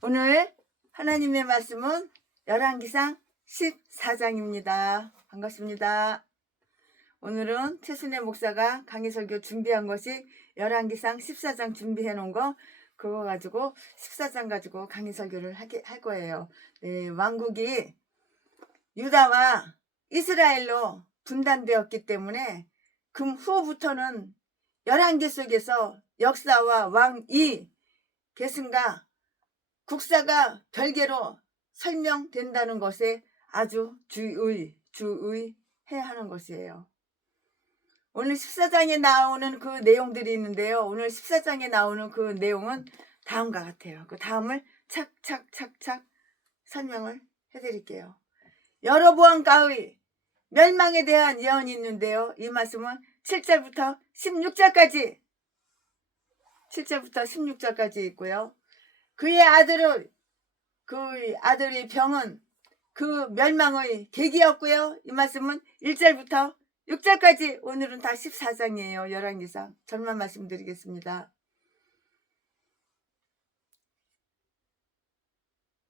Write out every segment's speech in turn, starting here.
오늘 하나님의 말씀은 열왕기상 14장입니다. 반갑습니다. 오늘은 최순애 목사가 강의 설교 준비한 것이 열왕기상 14장 준비해 놓은 거 그거 가지고 14장 가지고 강의 설교를 할 거예요. 네, 왕국이 유다와 이스라엘로 분단되었기 때문에 그 후부터는 열왕기 속에서 역사와 왕이 계승과 국사가 별개로 설명된다는 것에 아주 주의해야 하는 것이에요. 오늘 14장에 나오는 그 내용들이 있는데요. 오늘 14장에 나오는 그 내용은 다음과 같아요. 그 다음을 착착착착 설명을 해드릴게요. 여로보암가의 멸망에 대한 예언이 있는데요. 이 말씀은 7절부터 16절까지 있고요. 그의 아들의 병은 그 멸망의 계기였고요. 이 말씀은 1절부터 6절까지 오늘은 다 14장이에요. 열왕기상 전만 말씀드리겠습니다.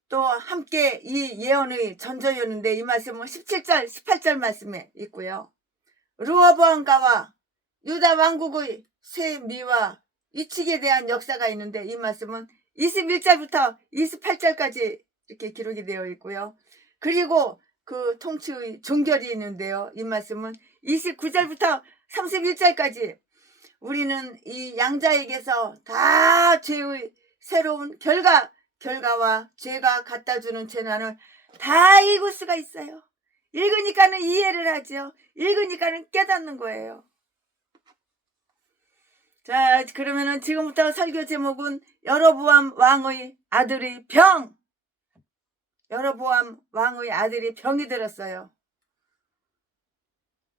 또 함께 이 예언의 전조였는데 이 말씀은 17절 18절 말씀에 있고요. 르호보암가와 유다 왕국의 쇠미와 위축에 대한 역사가 있는데 이 말씀은 21절부터 28절까지 이렇게 기록이 되어 있고요. 그리고 그 통치의 종결이 있는데요. 이 말씀은 29절부터 31절까지 우리는 이 양자에게서 다 죄의 새로운 결과와 죄가 갖다주는 재난을 다 읽을 수가 있어요. 읽으니까는 이해를 하죠. 읽으니까는 깨닫는 거예요. 자, 그러면은 지금부터 설교 제목은 여로보암 왕의 아들의 병. 여로보암 왕의 아들이 병이 들었어요.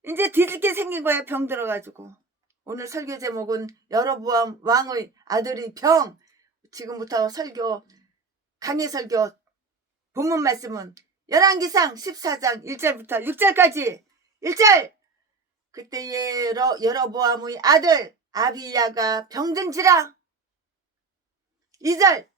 이제 뒤집게 생긴 거야, 병 들어가지고. 오늘 설교 제목은 여로보암 왕의 아들의 병. 지금부터 강의 설교 본문 말씀은 열왕기상 14장 1절부터 6절까지. 1절, 그때에 여로보암의 아들 아비야가 병든지라. 2절,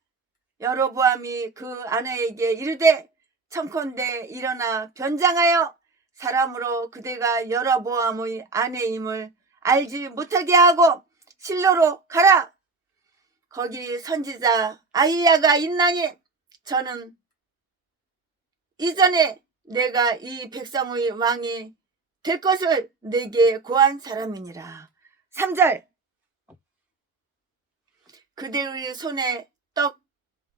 여로보암이 그 아내에게 이르되 청컨대 일어나 변장하여 사람으로 그대가 여로보암의 아내임을 알지 못하게 하고 실로로 가라. 거기 선지자 아히야가 있나니 저는 이전에 내가 이 백성의 왕이 될 것을 내게 고한 사람이니라. 3절, 그대의 손에 떡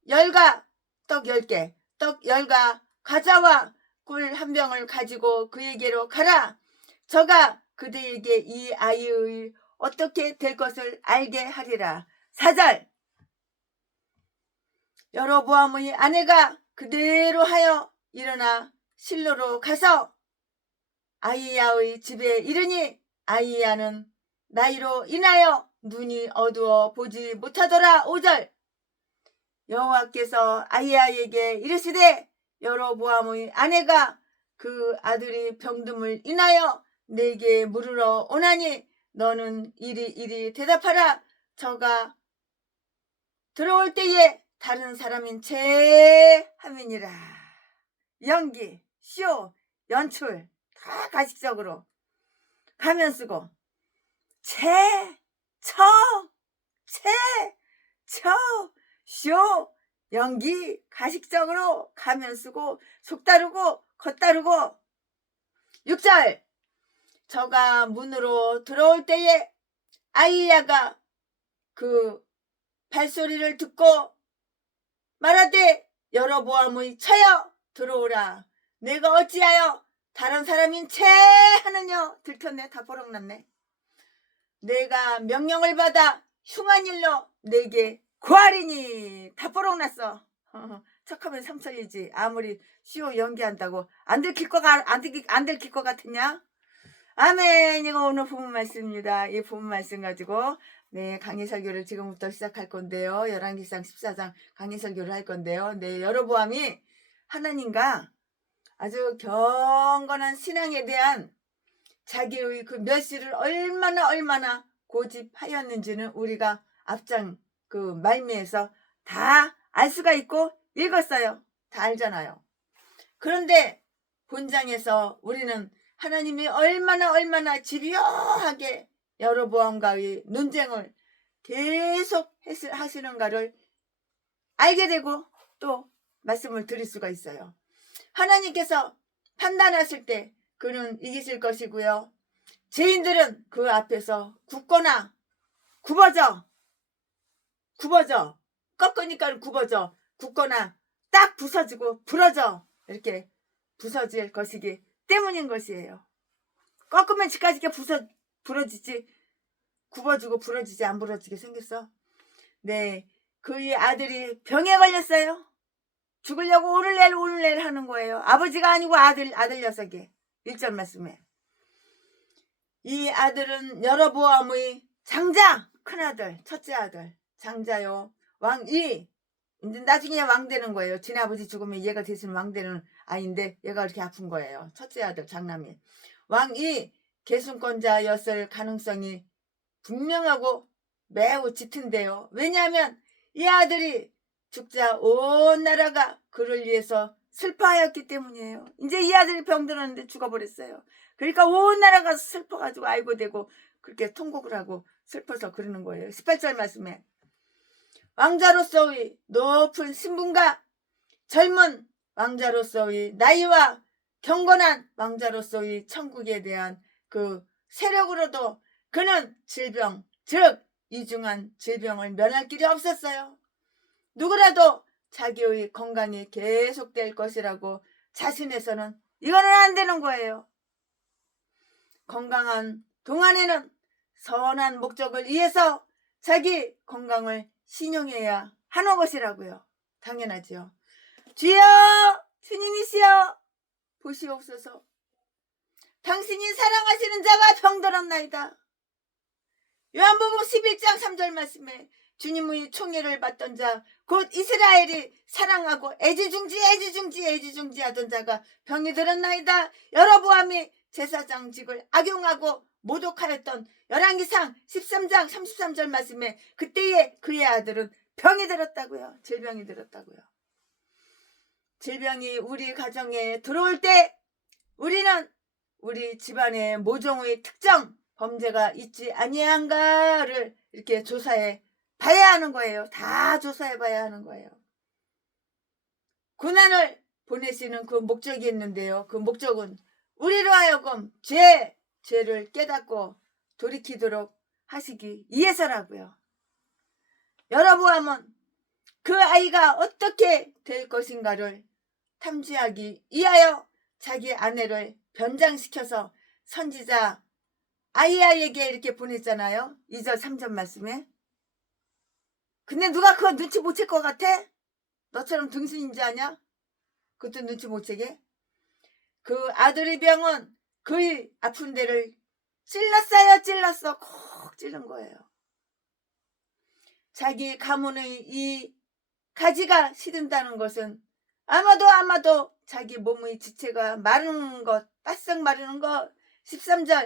10개, 떡 10가 과자와 꿀 한 병을 가지고 그에게로 가라. 저가 그대에게 이 아이의 어떻게 될 것을 알게 하리라. 4절, 여로보암의 아내가 그대로 하여 일어나 실로로 가서 아히야의 집에 이르니 아히야는 나이로 인하여 눈이 어두워 보지 못하더라. 5절, 여호와께서 아히야에게 이르시되 여로보암의 아내가 그 아들이 병듦을 인하여 내게 물으러 오나니 너는 이리 대답하라. 저가 들어올 때에 다른 사람인 채 함이니라. 연기, 쇼, 연출 다 가식적으로 가면 쓰고 쇼, 연기, 가식적으로 가면 쓰고 속 다르고 겉 다르고. 6절, 저가 문으로 들어올 때에 아히야가 그 발소리를 듣고 말하되 여로보암의 처여 들어오라. 내가 어찌하여 다른 사람인 채 하느냐. 들켰네. 다 버럭났네. 내가 명령을 받아 흉한 일로 내게 구하리니. 다 버럭났어. 척하면 삼천이지. 아무리 쇼 연기한다고 안 들킬 것 같으냐? 아멘. 이거 오늘 본문 말씀입니다. 이 본문 말씀 가지고 강의 설교를 지금부터 시작할 건데요. 열왕기상 14장 강의 설교를 할 건데요. 여로보암이 하나님과 아주 경건한 신앙에 대한 자기의 그 멸시를 얼마나 고집하였는지는 우리가 앞장 그 말미에서 다 알 수가 있고 읽었어요. 다 알잖아요. 그런데 본장에서 우리는 하나님이 얼마나 집요하게 여로보암과의 논쟁을 계속 하시는가를 알게 되고 또 말씀을 드릴 수가 있어요. 하나님께서 판단하실 때 그는 이기실 것이고요. 죄인들은 그 앞에서 굳거나 굽어져 꺾으니까 굽어져 굳거나 딱 부서지고 부러져 이렇게 부서질 것이기 때문인 것이에요. 꺾으면 지까지게 부러지지 굽어지고 부러지지 안 부러지게 생겼어. 네, 그의 아들이 병에 걸렸어요. 죽으려고 오늘내일 하는 거예요. 아버지가 아니고 아들 녀석이. 1절 말씀에 이 아들은 여로보암의 장자 큰아들 첫째 아들 장자요 왕이 이제 나중에 왕 되는 거예요. 지아버지 죽으면 얘가 대신 왕 되는 아이인데 얘가 그렇게 아픈 거예요. 첫째 아들 장남이 왕이 계승권자였을 가능성이 분명하고 매우 짙은데요. 왜냐하면 이 아들이 죽자 온 나라가 그를 위해서 슬퍼하였기 때문이에요. 이제 이 아들이 병들었는데 죽어버렸어요. 그러니까 온 나라가 슬퍼가지고 알고 되고 그렇게 통곡을 하고 슬퍼서 그러는 거예요. 18절 말씀에 왕자로서의 높은 신분과 젊은 왕자로서의 나이와 경건한 왕자로서의 천국에 대한 그 세력으로도 그는 질병, 즉 이중한 질병을 면할 길이 없었어요. 누구라도 자기의 건강이 계속될 것이라고 자신해서는 이거는 안 되는 거예요. 건강한 동안에는 선한 목적을 위해서 자기 건강을 신용해야 하는 것이라고요. 당연하지요. 주여 주님이시여 보시옵소서. 당신이 사랑하시는 자가 병들었나이다. 요한복음 11장 3절 말씀에 주님의 총애를 받던 자 곧 이스라엘이 사랑하고 애지중지 하던 자가 병이 들었나이다. 여로보암이 제사장직을 악용하고 모독하였던 열왕기상 13장 33절 말씀에 그때에 그의 아들은 병이 들었다고요. 질병이 들었다고요. 질병이 우리 가정에 들어올 때 우리는 우리 집안의 모종의 특정 범죄가 있지 아니한가를 이렇게 조사해 봐야 하는 거예요. 다 조사해 봐야 하는 거예요. 고난을 보내시는 그 목적이 있는데요. 그 목적은 우리로 하여금 죄를 깨닫고 돌이키도록 하시기 위해서라고요. 여로보암은 그 아이가 어떻게 될 것인가를 탐지하기 위하여 자기 아내를 변장시켜서 선지자 아이야에게 이렇게 보냈잖아요. 2절 3절 말씀에. 근데 누가 그거 눈치 못 챌 것 같아? 너처럼 등신인 줄 아냐? 그것도 눈치 못 채게. 그 아들의 병은 그의 아픈 데를 찔렀어. 콕 찔른 거예요. 자기 가문의 이 가지가 시든다는 것은 아마도 자기 몸의 지체가 마르는 것, 바싹 마르는 것 13장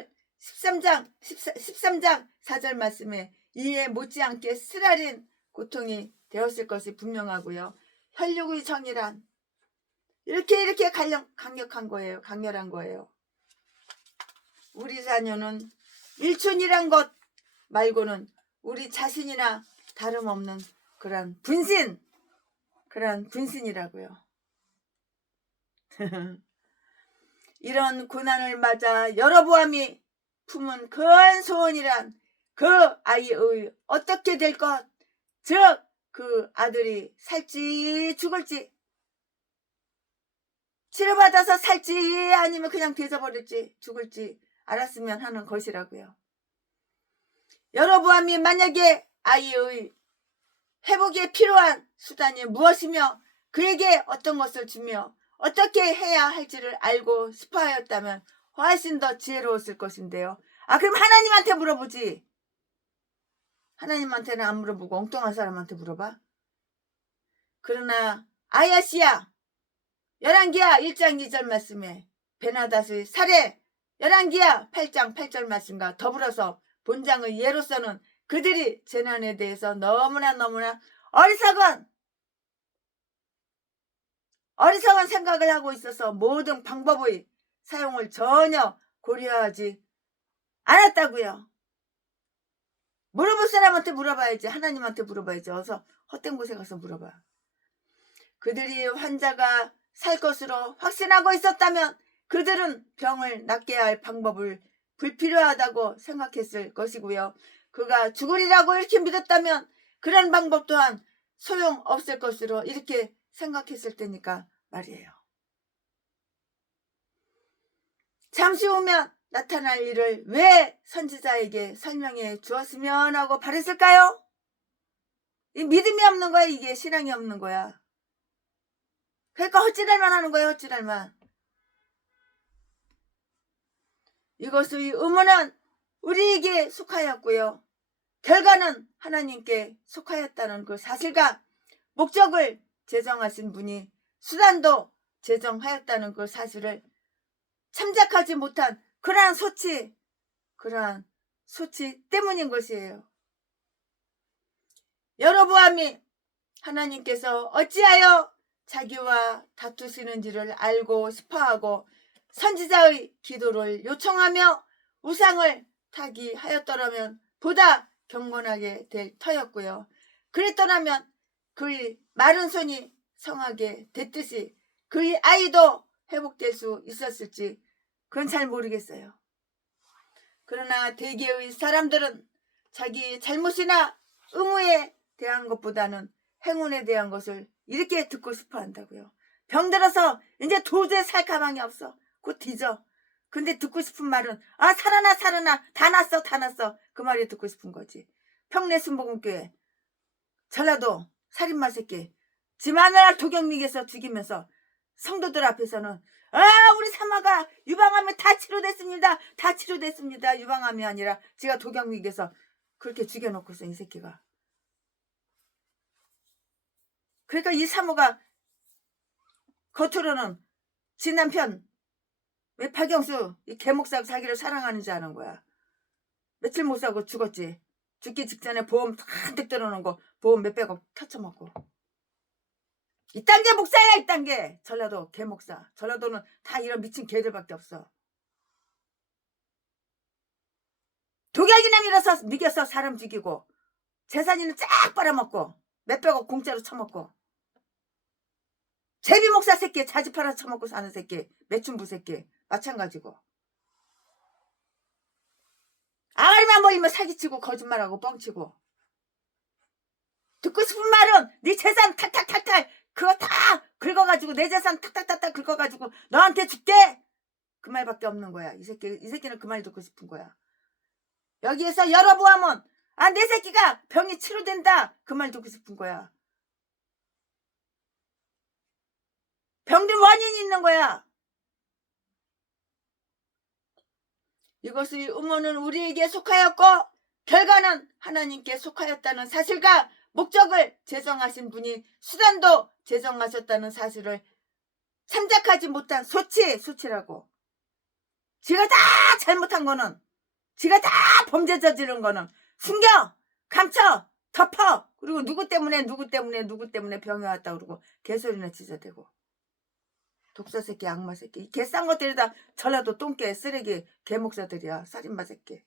4절 말씀에 이에 못지않게 쓰라린 고통이 되었을 것이 분명하고요. 혈육의 정이란 이렇게 강력한 거예요. 강렬한 거예요. 우리 자녀는 일촌이란 것 말고는 우리 자신이나 다름없는 그런 분신이라고요. 이런 고난을 맞아 여로보암이 품은 큰 소원이란 그 아이의 어떻게 될 것, 즉 그 아들이 살지 죽을지, 치료받아서 살지 아니면 그냥 되져버릴지 죽을지 알았으면 하는 것이라고요. 여로보암이 만약에 아이의 회복에 필요한 수단이 무엇이며 그에게 어떤 것을 주며 어떻게 해야 할지를 알고 싶어하였다면 훨씬 더 지혜로웠을 것인데요. 그럼 하나님한테 물어보지. 하나님한테는 안 물어보고 엉뚱한 사람한테 물어봐. 그러나 아야시야 열왕기야 1장 2절 말씀에 베나닷의 살해 열왕기야 8장 8절 말씀과 더불어서 본장의 예로서는 그들이 재난에 대해서 너무나 어리석은 어리석은 생각을 하고 있어서 모든 방법의 사용을 전혀 고려하지 않았다고요. 물어볼 사람한테 물어봐야지. 하나님한테 물어봐야지. 어서 헛된 곳에 가서 물어봐. 그들이 환자가 살 것으로 확신하고 있었다면 그들은 병을 낫게 할 방법을 불필요하다고 생각했을 것이고요. 그가 죽으리라고 이렇게 믿었다면 그런 방법 또한 소용없을 것으로 이렇게 생각했을 테니까 말이에요. 잠시 후면 나타날 일을 왜 선지자에게 설명해 주었으면 하고 바랬을까요? 이 믿음이 없는 거야. 이게 신앙이 없는 거야. 그러니까 헛짓할만 하는 거예요. 헛짓할만. 이것의 의무는 우리에게 속하였고요. 결과는 하나님께 속하였다는 그 사실과 목적을 제정하신 분이 수단도 제정하였다는 그 사실을 참작하지 못한 그러한 소치 때문인 것이에요. 여로보암이 하나님께서 어찌하여 자기와 다투시는지를 알고 싶어하고 선지자의 기도를 요청하며 우상을 타기하였더라면 보다 경건하게 될 터였고요. 그랬더라면 그의 마른 손이 성하게 됐듯이 그의 아이도 회복될 수 있었을지 그건 잘 모르겠어요. 그러나 대개의 사람들은 자기 잘못이나 의무에 대한 것보다는 행운에 대한 것을 이렇게 듣고 싶어 한다고요. 병들어서 이제 도저히 살 가망이 없어. 곧 뒤져. 근데 듣고 싶은 말은 살아나 다 났어 그 말이 듣고 싶은 거지. 평내 순복음교회 전라도 살인마 새끼 지 마누라 도경미에서 죽이면서 성도들 앞에서는 우리 사마가 유방암에 다 치료됐습니다. 유방암이 아니라 지가 도경미에서 그렇게 죽여놓고서 이 새끼가. 그러니까 이 사모가 겉으로는 지 남편 왜 박영수 이 개목사고 자기를 사랑하는지 아는 거야. 며칠 못 사고 죽었지. 죽기 직전에 보험 한뜩 들어놓은 거 보험 몇백억 터쳐먹고. 이딴 게 목사야. 이딴 게 전라도 개목사. 전라도는 다 이런 미친 개들밖에 없어. 독약이나 밀어서 미겨서 사람 죽이고 재산이는 쫙 빨아먹고 몇백억 공짜로 쳐먹고 제비 목사 새끼 자지 팔아 쳐먹고 사는 새끼 매춘부 새끼 마찬가지고 아가리만 보이면 사기치고 거짓말하고 뻥치고 듣고 싶은 말은 네 재산 탁탁탁탁 그거 다 긁어가지고 내 재산 탁탁탁탁 긁어가지고 너한테 줄게 그 말밖에 없는 거야. 이 새끼는 그 말 듣고 싶은 거야. 여기에서 열어보면 내 새끼가 병이 치료된다 그 말 듣고 싶은 거야. 병든 원인이 있는 거야. 이것의 음모는 우리에게 속하였고 결과는 하나님께 속하였다는 사실과 목적을 제정하신 분이 수단도 제정하셨다는 사실을 참작하지 못한 소치라고. 지가 다 잘못한 거는 지가 다 범죄 저지른 거는 숨겨 감춰 덮어 그리고 누구 때문에 병이 왔다 그러고 개소리나 짖어대고 독사 새끼 악마 새끼 개 싼 것들이 다 전라도 똥개 쓰레기 개목사들이야. 살인마 새끼.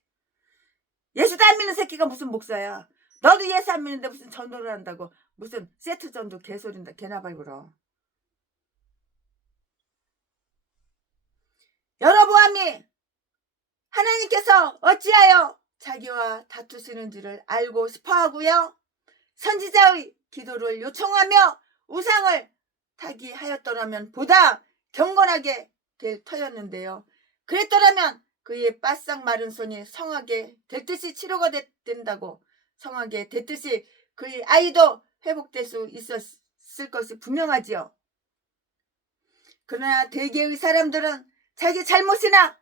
예수도 안 믿는 새끼가 무슨 목사야. 너도 예수 안 믿는데 무슨 전도를 한다고 무슨 세트 전도 개소리인다 개나발 불어. 여로보암이 하나님께서 어찌하여 자기와 다투시는지를 알고 싶어하고요. 선지자의 기도를 요청하며 우상을 타기하였더라면 보다 경건하게 될 터였는데요. 그랬더라면 그의 바싹 마른 손이 성하게 될 듯이 치료가 된다고 성하게 됐듯이 그의 아이도 회복될 수 있었을 것이 분명하지요. 그러나 대개의 사람들은 자기 잘못이나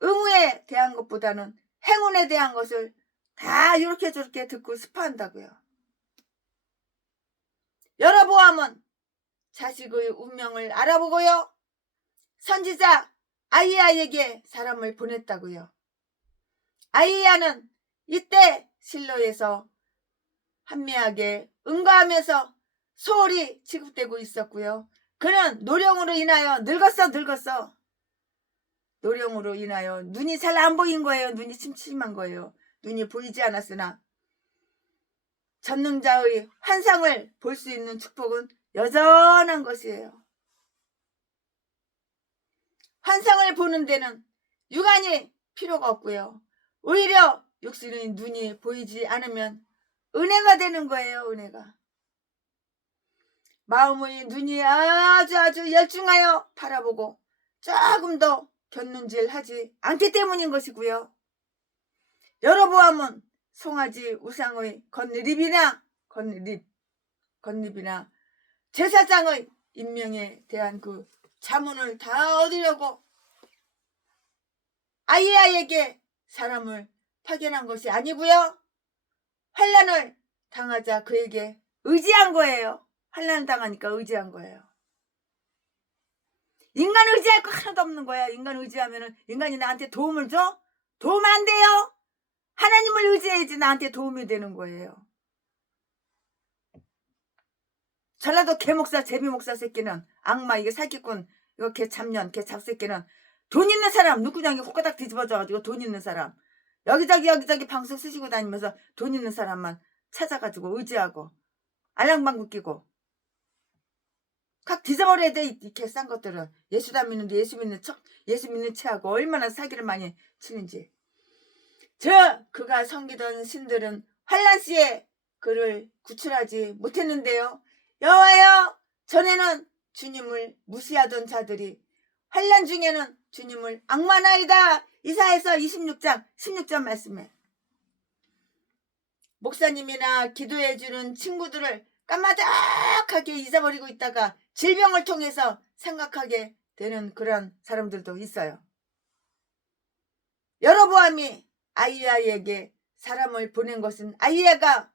의무에 대한 것보다는 행운에 대한 것을 다 이렇게 저렇게 듣고 싶어 한다고요. 여로보암은 자식의 운명을 알아보고요. 선지자 아히야에게 사람을 보냈다고요. 아히야는 이때 실로에서 한미하게 응가하면서 소홀히 취급되고 있었고요. 그는 노령으로 인하여 늙었어. 노령으로 인하여 눈이 잘 안 보인 거예요. 눈이 침침한 거예요. 눈이 보이지 않았으나 전능자의 환상을 볼 수 있는 축복은 여전한 것이에요. 환상을 보는 데는 육안이 필요가 없고요. 오히려 육신의 눈이 보이지 않으면 은혜가 되는 거예요. 은혜가. 마음의 눈이 아주 열중하여 바라보고 조금 더 곁눈질하지 않기 때문인 것이고요. 여로보암은 송아지 우상의 건립이나 제사장의 임명에 대한 그 자문을 다 얻으려고 아이야에게 사람을 파견한 것이 아니고요. 환난을 당하자 그에게 의지한 거예요. 환난 당하니까 의지한 거예요. 인간 의지할 거 하나도 없는 거야. 인간 의지하면은 인간이 나한테 도움을 줘? 도움 안 돼요. 하나님을 의지해야지 나한테 도움이 되는 거예요. 전라도 개목사 제비목사 새끼는 악마 이게 사기꾼 이거 개 잡년 개 잡새끼는 돈 있는 사람 눈구녕이 호까닥 뒤집어져가지고 돈 있는 사람 여기저기 방송 쓰시고 다니면서 돈 있는 사람만 찾아가지고 의지하고 알랑방구 끼고 각 뒤져버려야 돼. 이렇게 싼 것들은 예수 안 믿는데 예수 믿는 체하고 얼마나 사기를 많이 치는지. 그가 섬기던 신들은 환란시에 그를 구출하지 못했는데요. 여호와여, 전에는 주님을 무시하던 자들이 환란 중에는 주님을 악마나이다. 이사야서 26장 16절 말씀에 목사님이나 기도해주는 친구들을 까마득하게 잊어버리고 있다가 질병을 통해서 생각하게 되는 그런 사람들도 있어요. 여로보암이 아이야에게 사람을 보낸 것은 아이야가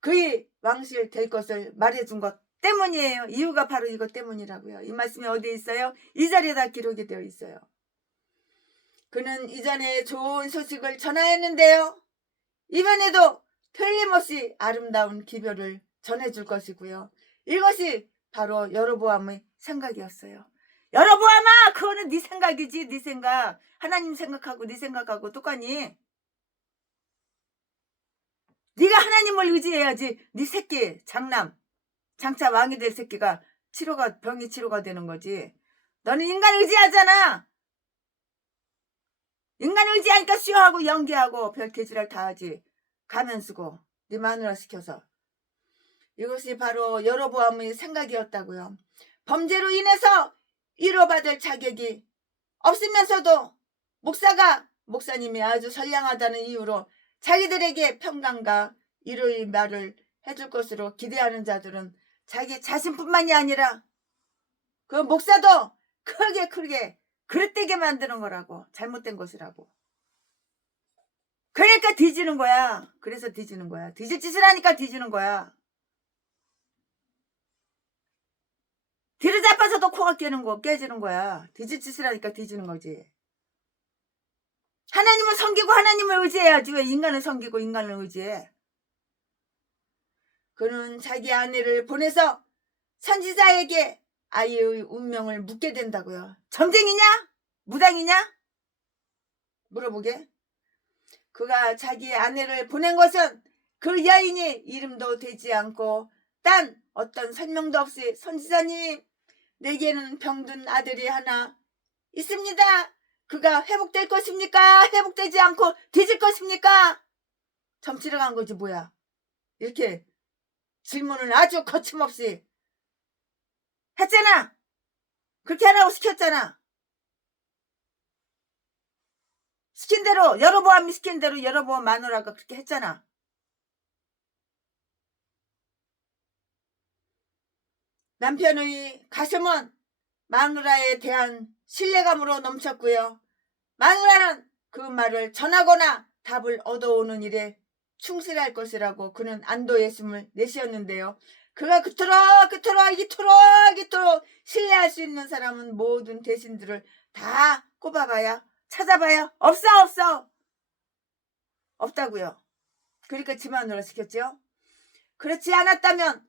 그의 왕실 될 것을 말해준 것 때문이에요. 이유가 바로 이것 때문이라고요. 이 말씀이 어디에 있어요? 이 자리에다 기록이 되어 있어요. 그는 이전에 좋은 소식을 전하였는데요. 이번에도 틀림없이 아름다운 기별을 전해줄 것이고요. 이것이 바로 여로보암의 생각이었어요. 여로보암아, 그거는 네 생각이지. 네 생각. 하나님 생각하고 네 생각하고 똑같니? 네가 하나님을 의지해야지. 네 새끼 장차 왕이 될 새끼가 병이 치료가 되는 거지. 너는 인간 의지하잖아. 인간 의지하니까 수영하고 연기하고 별 개지랄 다 하지. 가면 쓰고 네 마누라 시켜서. 이것이 바로 여로보암의 생각이었다고요. 범죄로 인해서 위로받을 자격이 없으면서도 목사님이 아주 선량하다는 이유로 자기들에게 평강과 위로의 말을 해줄 것으로 기대하는 자들은 자기 자신뿐만이 아니라 그 목사도 크게 그릇되게 만드는 거라고. 잘못된 것이라고. 그러니까 뒤지는 거야. 그래서 뒤지는 거야. 뒤질 짓을 하니까 뒤지는 거야. 뒤를 잡아서도 코가 깨지는 거야. 뒤질 짓을 하니까 뒤지는 거지. 하나님을 섬기고 하나님을 의지해야지. 왜 인간을 섬기고 인간을 의지해? 그는 자기 아내를 보내서 선지자에게 아이의 운명을 묻게 된다고요. 점쟁이냐? 무당이냐? 물어보게. 그가 자기 아내를 보낸 것은 그 여인이 이름도 되지 않고 딴 어떤 설명도 없이 선지자님, 내게는 병든 아들이 하나 있습니다. 그가 회복될 것입니까? 회복되지 않고 뒤질 것입니까? 점치러 간 거지 뭐야. 이렇게 질문을 아주 거침없이 했잖아. 그렇게 하라고 시켰잖아. 시킨 대로 여로보암이 시킨 대로 여로보암 마누라가 그렇게 했잖아. 남편의 가슴은 마누라에 대한 신뢰감으로 넘쳤고요. 마누라는 그 말을 전하거나 답을 얻어오는 일에 충실할 것이라고 그는 안도의 숨을 내쉬었는데요. 그가 이토록 신뢰할 수 있는 사람은 모든 대신들을 다 꼽아봐야 찾아봐야 없다고요. 그러니까 지 마누라 시켰죠. 그렇지 않았다면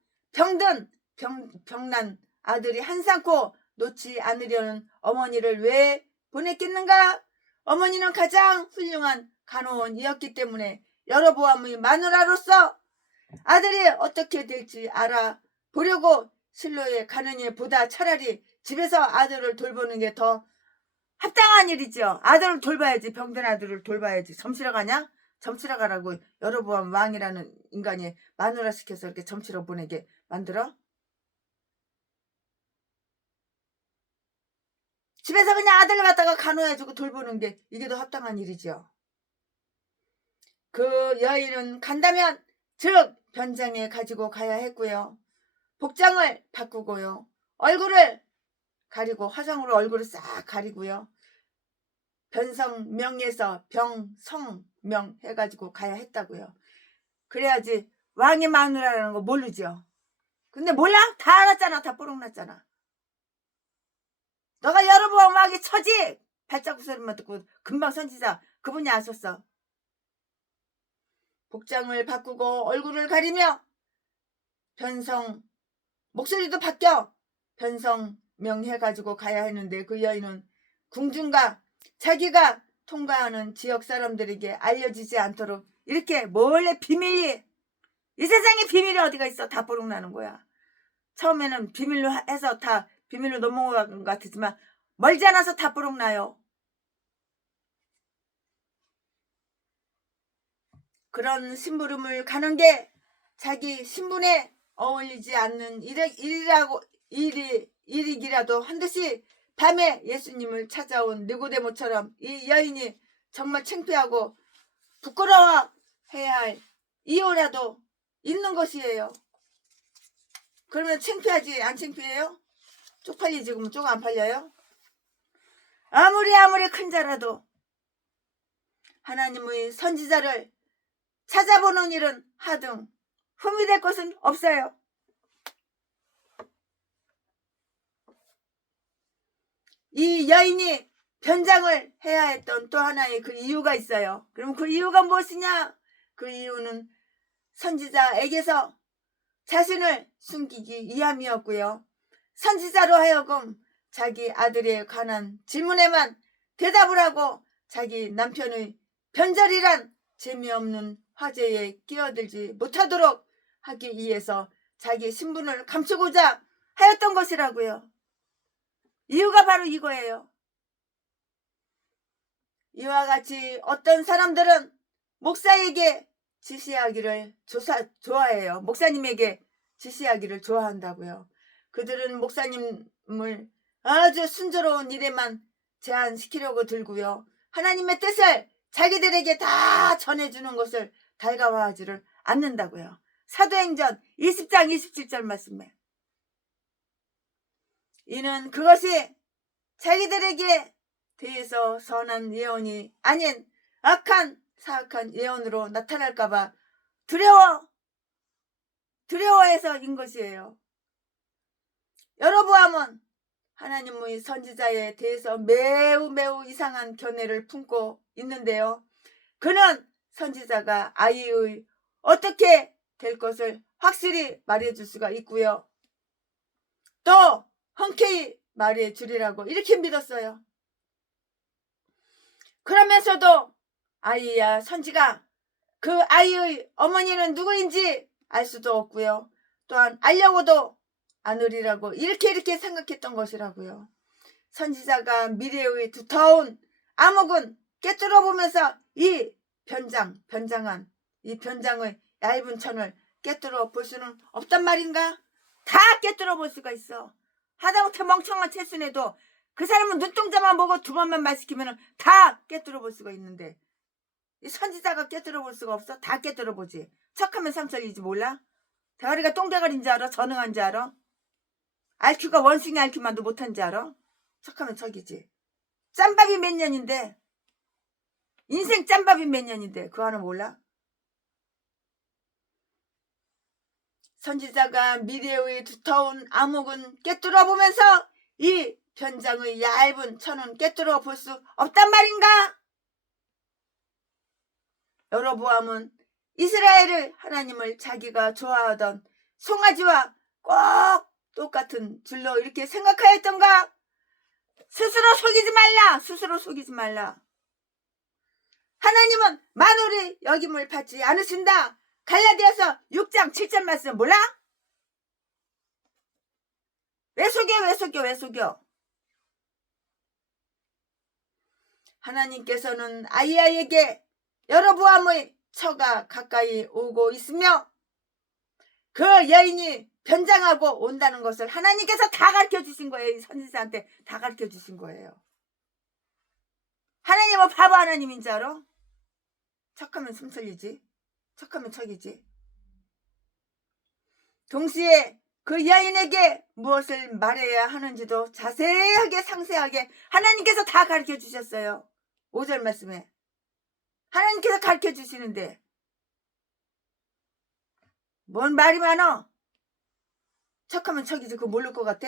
병난 아들이 한산코 놓지 않으려는 어머니를 왜 보냈겠는가? 어머니는 가장 훌륭한 간호원이었기 때문에 여로보암의 마누라로서 아들이 어떻게 될지 알아보려고 실로에 가느니 보다 차라리 집에서 아들을 돌보는 게 더 합당한 일이죠. 아들을 돌봐야지. 병든 아들을 돌봐야지. 점치러 가냐? 점치러 가라고 여로보암 왕이라는 인간이 마누라 시켜서 이렇게 점치러 보내게 만들어? 집에서 그냥 아들을 갖다가 간호해주고 돌보는 게 이게 더 합당한 일이죠. 그 여인은 간다면 즉 변장에 가지고 가야 했고요. 복장을 바꾸고요. 얼굴을 가리고 화장으로 얼굴을 싹 가리고요. 변성명에서 병성명 해가지고 가야 했다고요. 그래야지 왕의 마누라라는 거 모르죠. 근데 몰라? 다 알았잖아. 다 뽀록났잖아. 너가 여로보암 왕의 처지! 발자국 소리만 듣고 금방 선지자 그분이 아셨어. 복장을 바꾸고 얼굴을 가리며 변성 목소리도 바뀌어 변성명 해가지고 가야 했는데 그 여인은 궁중과 자기가 통과하는 지역 사람들에게 알려지지 않도록 이렇게 몰래 비밀이 이 세상에 비밀이 어디가 있어. 다 뽀록나는 거야. 처음에는 비밀로 해서 다 비밀로 넘어간 것 같지만 멀지 않아서 다 뽀록나요. 그런 심부름을 가는 게 자기 신분에 어울리지 않는 일이기라도 한 듯이 밤에 예수님을 찾아온 니고데모처럼 이 여인이 정말 창피하고 부끄러워해야 할 이유라도 있는 것이에요. 그러면 창피하지 안 창피해요? 쪽팔리지 그러면 쪽 안 팔려요? 아무리 큰 자라도 하나님의 선지자를 찾아보는 일은 하등 흠이 될 것은 없어요. 이 여인이 변장을 해야 했던 또 하나의 그 이유가 있어요. 그럼 그 이유가 무엇이냐? 그 이유는 선지자에게서 자신을 숨기기 위함이었고요. 선지자로 하여금 자기 아들에 관한 질문에만 대답을 하고 자기 남편의 변절이란 재미없는 화제에 끼어들지 못하도록 하기 위해서 자기 신분을 감추고자 하였던 것이라고요. 이유가 바로 이거예요. 이와 같이 어떤 사람들은 목사에게 지시하기를 좋아해요. 목사님에게 지시하기를 좋아한다고요. 그들은 목사님을 아주 순조로운 일에만 제한시키려고 들고요. 하나님의 뜻을 자기들에게 다 전해주는 것을 달가워하지를 않는다고요. 사도행전 20장 27절 말씀에 이는 그것이 자기들에게 대해서 선한 예언이 아닌 악한 사악한 예언으로 나타날까봐 두려워해서인 것이에요. 여로보암은 하나님의 선지자에 대해서 매우 이상한 견해를 품고 있는데요. 그는 선지자가 아이의 어떻게 될 것을 확실히 말해줄 수가 있고요. 또 흔쾌히 말해주리라고 이렇게 믿었어요. 그러면서도 아이야 선지가 그 아이의 어머니는 누구인지 알 수도 없고요. 또한 알려고도 않으리라고 이렇게 생각했던 것이라고요. 선지자가 미래의 두터운 암흑은 깨뚫어 보면서 이 변장한 이 변장의 얇은 천을 깨뚫어 볼 수는 없단 말인가? 다 깨뚫어 볼 수가 있어. 하다못해 멍청한 채순에도 그 사람은 눈동자만 보고 두 번만 말 시키면 다 깨뚫어 볼 수가 있는데 이 선지자가 깨뚫어 볼 수가 없어? 다 깨뚫어 보지. 척하면 상철이지 몰라? 대가리가 똥대가리인지 알아? 전응한지 알아? IQ가 원숭이 IQ만도 못한지 알아? 척하면 척이지. 짬밥이 몇 년인데 인생 짬밥이 몇 년인데 그거 하나 몰라? 선지자가 미래의 두터운 암흑은 깨뚫어 보면서 이 변장의 얇은 천은 깨뚫어 볼 수 없단 말인가? 여로보암은 이스라엘을 하나님을 자기가 좋아하던 송아지와 꼭 같은 줄로 이렇게 생각하였던가? 스스로 속이지 말라. 스스로 속이지 말라. 하나님은 만월의 여김을 받지 않으신다. 갈라디아서 6장 7절 말씀 몰라? 왜 속여? 왜 속여? 왜 속여? 하나님께서는 아이야에게 여로보암의 처가 가까이 오고 있으며 그 여인이 변장하고 온다는 것을 하나님께서 다 가르쳐 주신 거예요. 이 선지자한테 다 가르쳐 주신 거예요. 하나님은 바보 하나님인 줄 알아? 척하면 숨틀리지. 척하면 척이지. 동시에 그 여인에게 무엇을 말해야 하는지도 자세하게 상세하게 하나님께서 다 가르쳐 주셨어요. 5절 말씀에 하나님께서 가르쳐 주시는데 뭔 말이 많어? 척하면 척이지. 그거 모를 것 같아?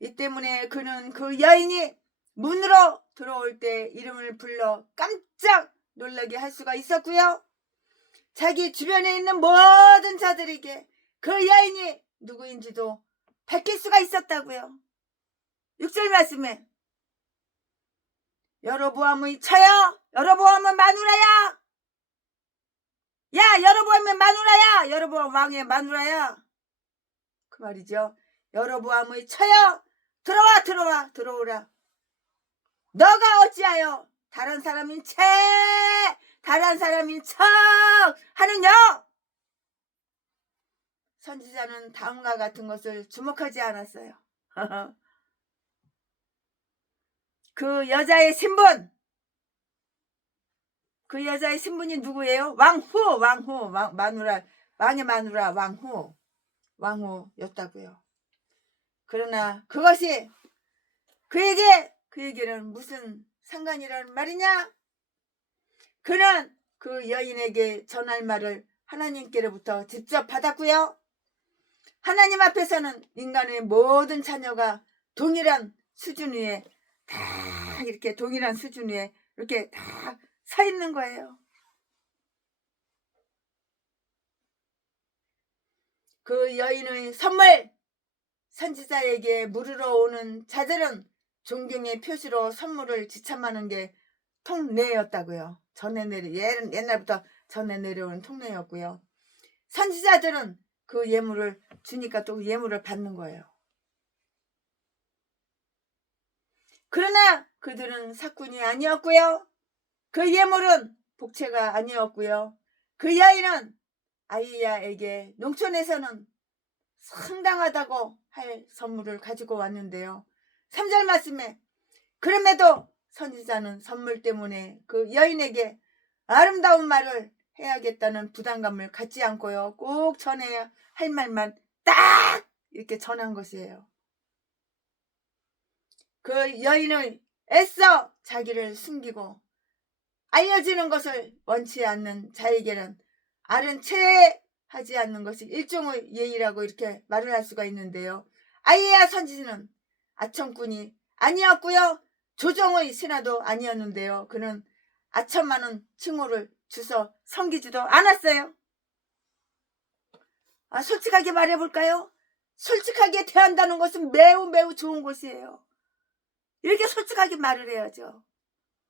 이 때문에 그는 그 여인이 문으로 들어올 때 이름을 불러 깜짝 놀라게 할 수가 있었고요. 자기 주변에 있는 모든 자들에게 그 여인이 누구인지도 밝힐 수가 있었다고요. 6절 말씀에 여로보암의 처여 여로보암은 마누라야. 야 여로보암의 마누라야. 여로보암 왕의 마누라야. 그 말이죠. 여로보암의 처여 들어와 들어와 들어오라. 너가 어찌하여 다른 사람인 채 다른 사람인 척 하느냐. 선지자는 다음과 같은 것을 주목하지 않았어요. 그 여자의 신분, 그 여자의 신분이 누구예요? 왕후, 마누라, 왕의 마누라, 왕후였다고요. 그러나 그것이 그에게는 무슨 상관이라는 말이냐? 그는 그 여인에게 전할 말을 하나님께로부터 직접 받았고요. 하나님 앞에서는 인간의 모든 자녀가 동일한 수준 위에 다 이렇게 동일한 수준 위에 이렇게 다 서 있는 거예요. 그 여인의 선물, 선지자에게 물으러 오는 자들은 존경의 표시로 선물을 지참하는 게 통례였다고요. 옛날부터 전해 내려온 통례였고요. 선지자들은 그 예물을 주니까 또 예물을 받는 거예요. 그러나 그들은 사꾼이 아니었고요. 그 예물은 복채가 아니었고요. 그 여인은 아이야에게 농촌에서는 상당하다고 할 선물을 가지고 왔는데요. 3절 말씀에 그럼에도 선지자는 선물 때문에 그 여인에게 아름다운 말을 해야겠다는 부담감을 갖지 않고요. 꼭 전해야 할 말만 딱 이렇게 전한 것이에요. 그 여인은 애써 자기를 숨기고 알려지는 것을 원치 않는 자에게는 알은 체하지 않는 것이 일종의 예의라고 이렇게 말을 할 수가 있는데요. 아이야 선지자는 아첨꾼이 아니었고요. 조정의 신하도 아니었는데요. 그는 아첨하는 칭호를 주서 섬기지도 않았어요. 솔직하게 말해볼까요? 솔직하게 대한다는 것은 매우 매우 좋은 것이에요. 이렇게 솔직하게 말을 해야죠.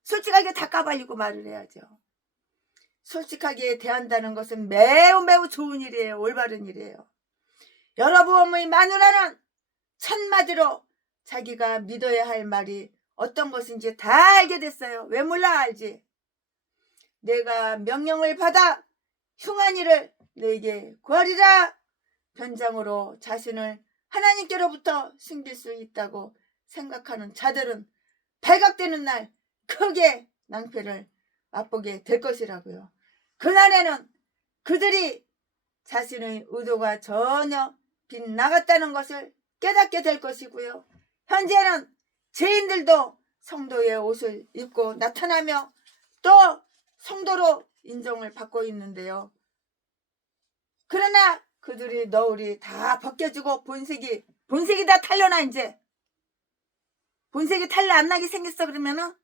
솔직하게 다 까발리고 말을 해야죠. 솔직하게 대한다는 것은 매우 매우 좋은 일이에요. 올바른 일이에요. 여로보암의 마누라는 첫마디로 자기가 믿어야 할 말이 어떤 것인지 다 알게 됐어요. 왜 몰라? 알지? 내가 명령을 받아 흉한 일을 내게 구하리라. 변장으로 자신을 하나님께로부터 숨길 수 있다고 생각하는 자들은 발각되는 날 크게 낭패를 맛보게 될 것이라고요. 그날에는 그들이 자신의 의도가 전혀 빗나갔다는 것을 깨닫게 될 것이고요. 현재는 죄인들도 성도의 옷을 입고 나타나며 또 성도로 인정을 받고 있는데요. 그러나 그들이 너울이 다 벗겨지고 본색이 다 탄로나. 이제 본색이 탄로 안 나게 생겼어. 그러면은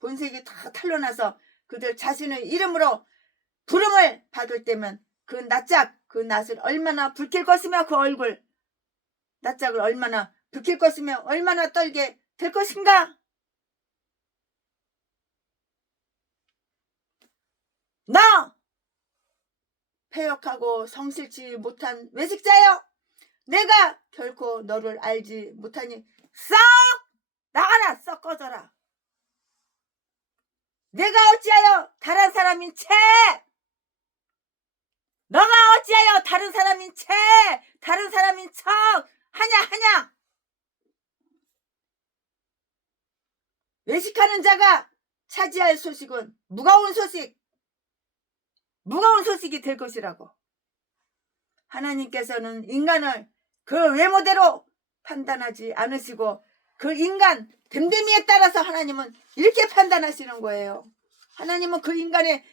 본색이 다 탄로나서 그들 자신의 이름으로 부름을 받을 때면 그 낯짝 그 낯을 얼마나 붉힐 것이며 그 얼굴 낯짝을 얼마나 붉힐 것이며 얼마나 떨게 될 것인가. 너 패역하고 성실치 못한 외식자여, 내가 결코 너를 알지 못하니 썩 나가라, 썩 꺼져라. 내가 어찌하여 다른 사람인 채, 너가 어찌하여 다른 사람인 채, 다른 사람인 척 하냐. 외식하는 자가 차지할 소식은 무거운 소식이 될 것이라고. 하나님께서는 인간을 그 외모대로 판단하지 않으시고 그 인간 됨됨이에 따라서 하나님은 이렇게 판단하시는 거예요. 하나님은 그 인간의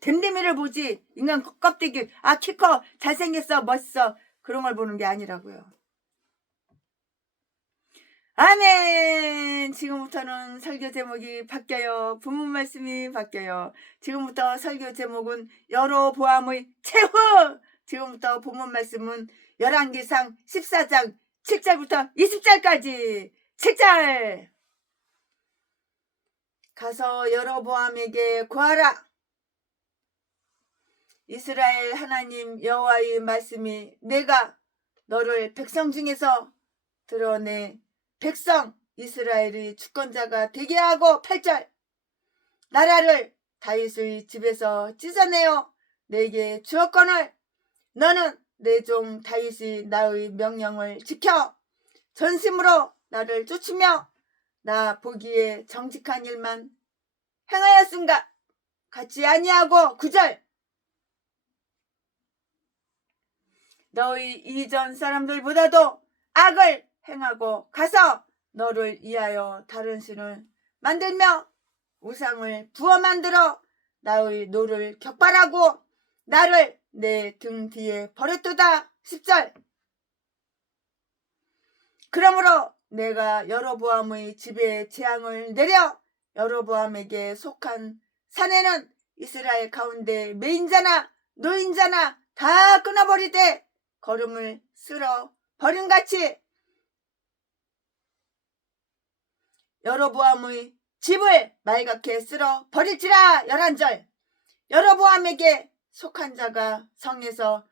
됨됨이를 보지, 인간 껍데기, 키 커, 잘생겼어, 멋있어, 그런 걸 보는 게 아니라고요. 아멘. 지금부터는 설교 제목이 바뀌어요. 본문 말씀이 바뀌어요. 지금부터 설교 제목은 여로보암의 최후. 지금부터 본문 말씀은 열왕기상 14장 7절부터 20절까지 7절. 가서 여로보암에게 구하라. 이스라엘 하나님 여호와의 말씀이 내가 너를 백성 중에서 드러내 백성 이스라엘의 주권자가 되게 하고 8절. 나라를 다윗의 집에서 찢어내어 내게 주었거늘 너는 내 종 다윗이 나의 명령을 지켜 전심으로 나를 쫓으며 나 보기에 정직한 일만 행하였은가 같지 아니하고 9절. 너희 이전 사람들보다도 악을 행하고 가서 너를 위하여 다른 신을 만들며 우상을 부어 만들어 나의 노를 격발하고 나를 내 등 뒤에 버렸도다. 10절. 그러므로 내가 여로보암의 집에 재앙을 내려 여로보암에게 속한 산에는 이스라엘 가운데 매인자나 노인자나 다 끊어버리되 걸음을 쓸어 버림같이 여로보암의 집을 말갛게 쓸어 버릴지라. 11절. 여로보암에게 속한 자가 성에서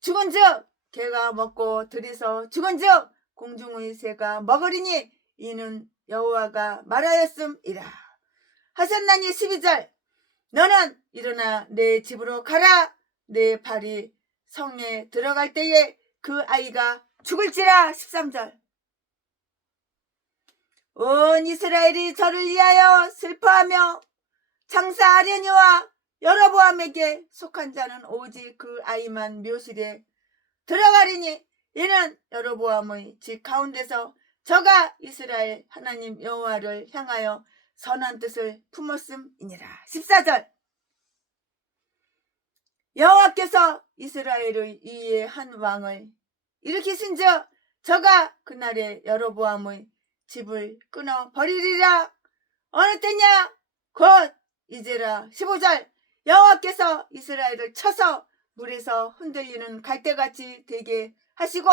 죽은즉 개가 먹고 들에서 죽은즉 공중의 새가 먹으리니 이는 여호와가 말하였음이라 하셨나니. 12절. 너는 일어나 내 집으로 가라. 내 발이 성에 들어갈 때에 그 아이가 죽을지라. 13절. 온 이스라엘이 저를 위하여 슬퍼하며 장사하려니와 여로보암에게 속한 자는 오직 그 아이만 묘실에 들어가리니 이는 여로보암의 집 가운데서 저가 이스라엘 하나님 여호와를 향하여 선한 뜻을 품었음이니라. 14절. 여호와께서 이스라엘의 이에 한 왕을 일으키신즉 저가 그날에 여로보암의 집을 끊어 버리리라. 어느 때냐? 곧 이제라. 15절. 여호와께서 이스라엘을 쳐서 물에서 흔들리는 갈대같이 되게 하시고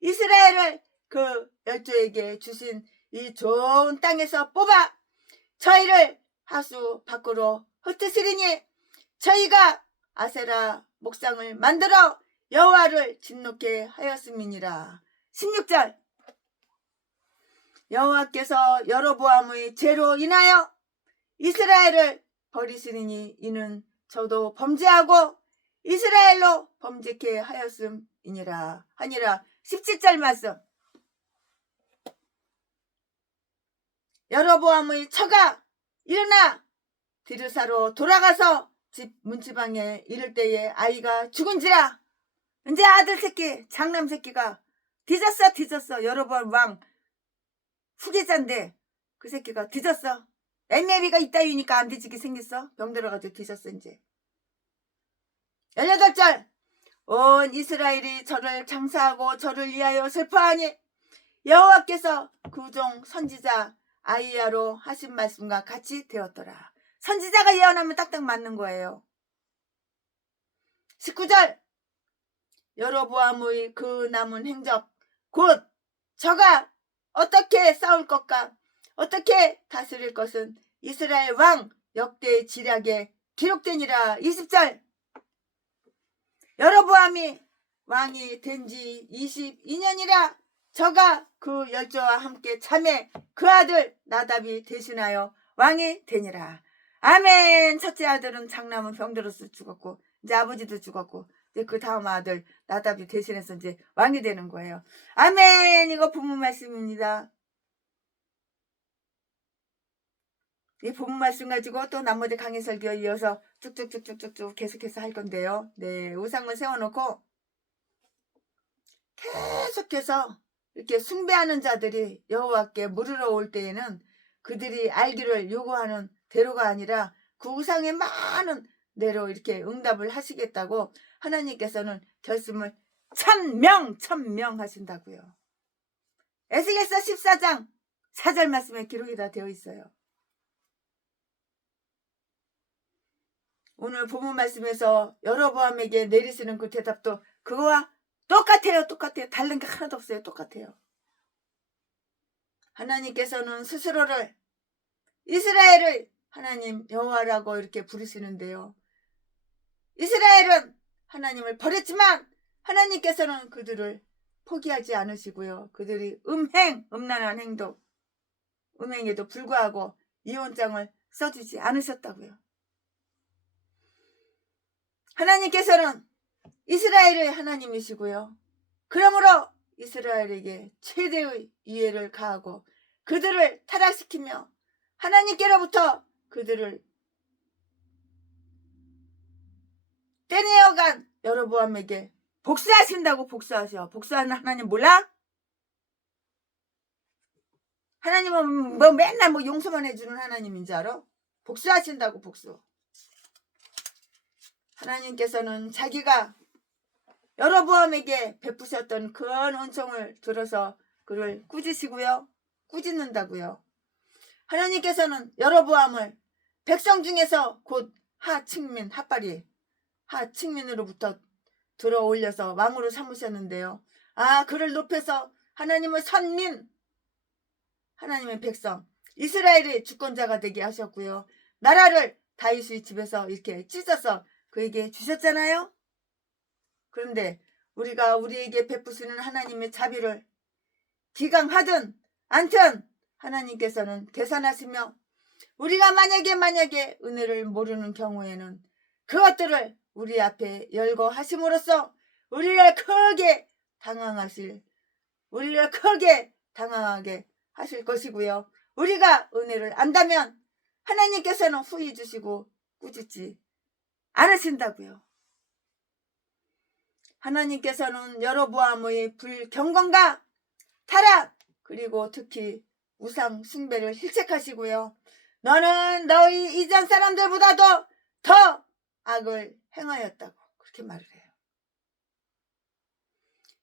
이스라엘을 그 열조에게 주신 이 좋은 땅에서 뽑아 저희를 하수 밖으로 흩으시리니 저희가 아세라 목상을 만들어 여호와를 진노케 하였음이니라. 16절. 여호와께서 여로보암의 죄로 인하여 이스라엘을 버리시리니 이는 저도 범죄하고 이스라엘로 범죄케 하였음이니라 하니라. 17절 말씀. 여로보암의 처가 일어나 디르사로 돌아가서 집 문지방에 이를 때에 아이가 죽은지라. 이제 아들 새끼 장남 새끼가 뒤졌어. 여로보암 왕 후계자인데 그 새끼가 뒤졌어. 애매비가 이따위니까 안 뒤지게 생겼어. 병들어가지고 뒤졌어. 이제 18절. 온 이스라엘이 저를 장사하고 저를 위하여 슬퍼하니 여호와께서 구종 선지자 아이야로 하신 말씀과 같이 되었더라. 선지자가 예언하면 딱딱 맞는 거예요. 19절. 여로보암의 그 남은 행적 곧 저가 어떻게 싸울 것과 어떻게 다스릴 것은 이스라엘 왕 역대 지략에 기록되니라. 20절. 여로보암이 왕이 된 지 22년이라 저가 그 열조와 함께 참에 그 아들 나답이 대신하여 왕이 되니라. 아멘. 첫째 아들은 장남은 병들어서 죽었고 이제 아버지도 죽었고 이제 그 다음 아들 나답이 대신해서 이제 왕이 되는 거예요. 아멘. 이거 본문 말씀입니다. 이 본문 말씀 가지고 또 나머지 강의 설교 이어서 쭉쭉쭉쭉쭉 계속해서 할 건데요. 네, 우상을 세워놓고 계속해서 이렇게 숭배하는 자들이 여호와께 물으러 올 때에는 그들이 알기를 요구하는 대로가 아니라 그 우상의 많은 대로 이렇게 응답을 하시겠다고 하나님께서는 결심을 천명 하신다고요. 에스겔서 14장 4절 말씀에 기록이 다 되어 있어요. 오늘 본문 말씀에서 여로보암에게 내리시는 그 대답도 그거와 똑같아요. 다른 게 하나도 없어요. 똑같아요. 하나님께서는 스스로를 이스라엘을 하나님 여호와라고 이렇게 부르시는데요. 이스라엘은 하나님을 버렸지만 하나님께서는 그들을 포기하지 않으시고요. 그들이 음란한 행동, 음행에도 불구하고 이혼장을 써주지 않으셨다고요. 하나님께서는 이스라엘의 하나님이시고요. 그러므로 이스라엘에게 최대의 이해를 가하고 그들을 타락시키며 하나님께로부터 그들을 떼내어간 여로보암에게 복수하신다고 복수하셔. 복수하는 하나님 몰라? 하나님은 뭐 맨날 뭐 용서만 해주는 하나님인 줄 알아? 복수하신다고 복수. 하나님께서는 자기가 여로보암에게 베푸셨던 큰 은총을 들어서 그를 꾸짖으시고요. 꾸짖는다고요. 하나님께서는 여로보암을 백성 중에서 곧 하층민, 핫바리, 하층민으로부터 들어 올려서 왕으로 삼으셨는데요. 그를 높여서 하나님의 선민, 하나님의 백성, 이스라엘의 주권자가 되게 하셨고요. 나라를 다윗의 집에서 이렇게 찢어서 그에게 주셨잖아요. 그런데 우리가 우리에게 베푸시는 하나님의 자비를 기강하든 않든 하나님께서는 계산하시며 우리가 만약에 은혜를 모르는 경우에는 그것들을 우리 앞에 열고 하심으로써 우리를 크게 당황하게 하실 것이고요. 우리가 은혜를 안다면 하나님께서는 후히 주시고 꾸짖지 않으신다고요. 하나님께서는 여로보암의 불경건과 타락 그리고 특히 우상 숭배를 힐책하시고요. 너는 너희 이전 사람들보다도 더 악을 행하였다고 그렇게 말을 해요.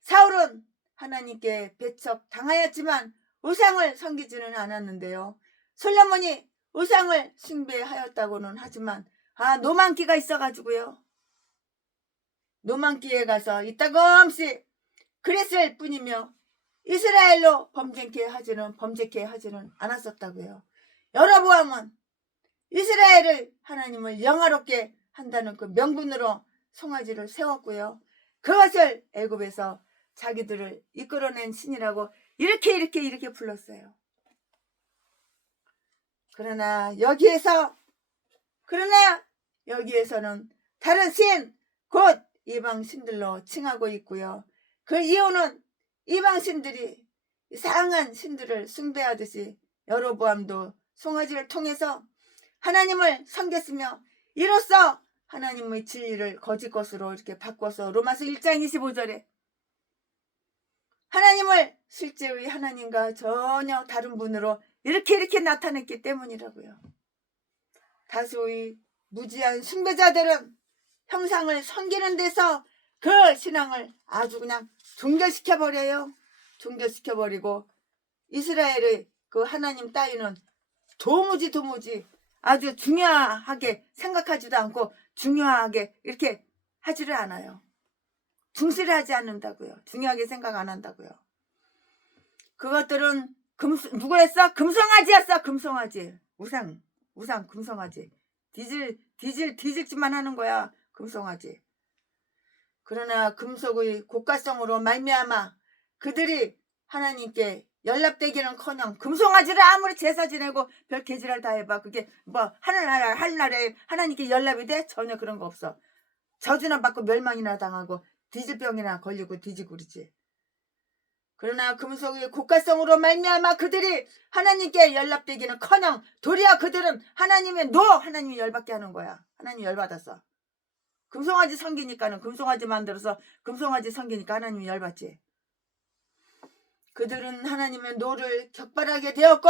사울은 하나님께 배척 당하였지만 우상을 섬기지는 않았는데요. 솔로몬이 우상을 숭배하였다고는 하지만 노만기가 있어가지고요. 노만기에 가서 이따금씩 그랬을 뿐이며 이스라엘로 범죄케 하지는 않았었다고요. 여로보암은 이스라엘을 하나님을 영화롭게 한다는 그 명분으로 송아지를 세웠고요. 그것을 애굽에서 자기들을 이끌어낸 신이라고 이렇게 불렀어요. 그러나 여기에서는 다른 신, 곧 이방 신들로 칭하고 있고요. 그 이유는 이방 신들이 이상한 신들을 숭배하듯이 여로보암도 송아지를 통해서 하나님을 섬겼으며 이로써 하나님의 진리를 거짓 것으로 이렇게 바꿔서 로마서 1장 25절에 하나님을 실제의 하나님과 전혀 다른 분으로 이렇게 나타냈기 때문이라고요. 다수의 무지한 숭배자들은 형상을 섬기는 데서 그 신앙을 아주 그냥 종결시켜버려요. 종결시켜버리고 이스라엘의 그 하나님 따위는 도무지 아주 중요하게 생각하지도 않고 중요하게 이렇게 하지를 않아요. 중시를 하지 않는다고요. 중요하게 생각 안 한다고요. 그것들은 누구였어? 금송아지였어. 금송아지. 우상 금송아지. 뒤질짓만 하는 거야. 금송아지. 그러나 금속의 고가성으로 말미암아 그들이 하나님께 연락되기는커녕 금송아지를 아무리 제사 지내고 별 개지랄 다 해봐. 그게 뭐 하늘나라에 하나님께 연락이 돼? 전혀 그런 거 없어. 저주나 받고 멸망이나 당하고 뒤질병이나 걸리고 뒤지고 그러지. 그러나 금속의 고가성으로 말미암아 그들이 하나님께 연락되기는커녕 도리어 그들은 하나님이 열받게 하는 거야. 하나님 열받았어. 금송아지 섬기니까는 금송아지 만들어서 금송아지 섬기니까 하나님이 열받지. 그들은 하나님의 노를 격발하게 되었고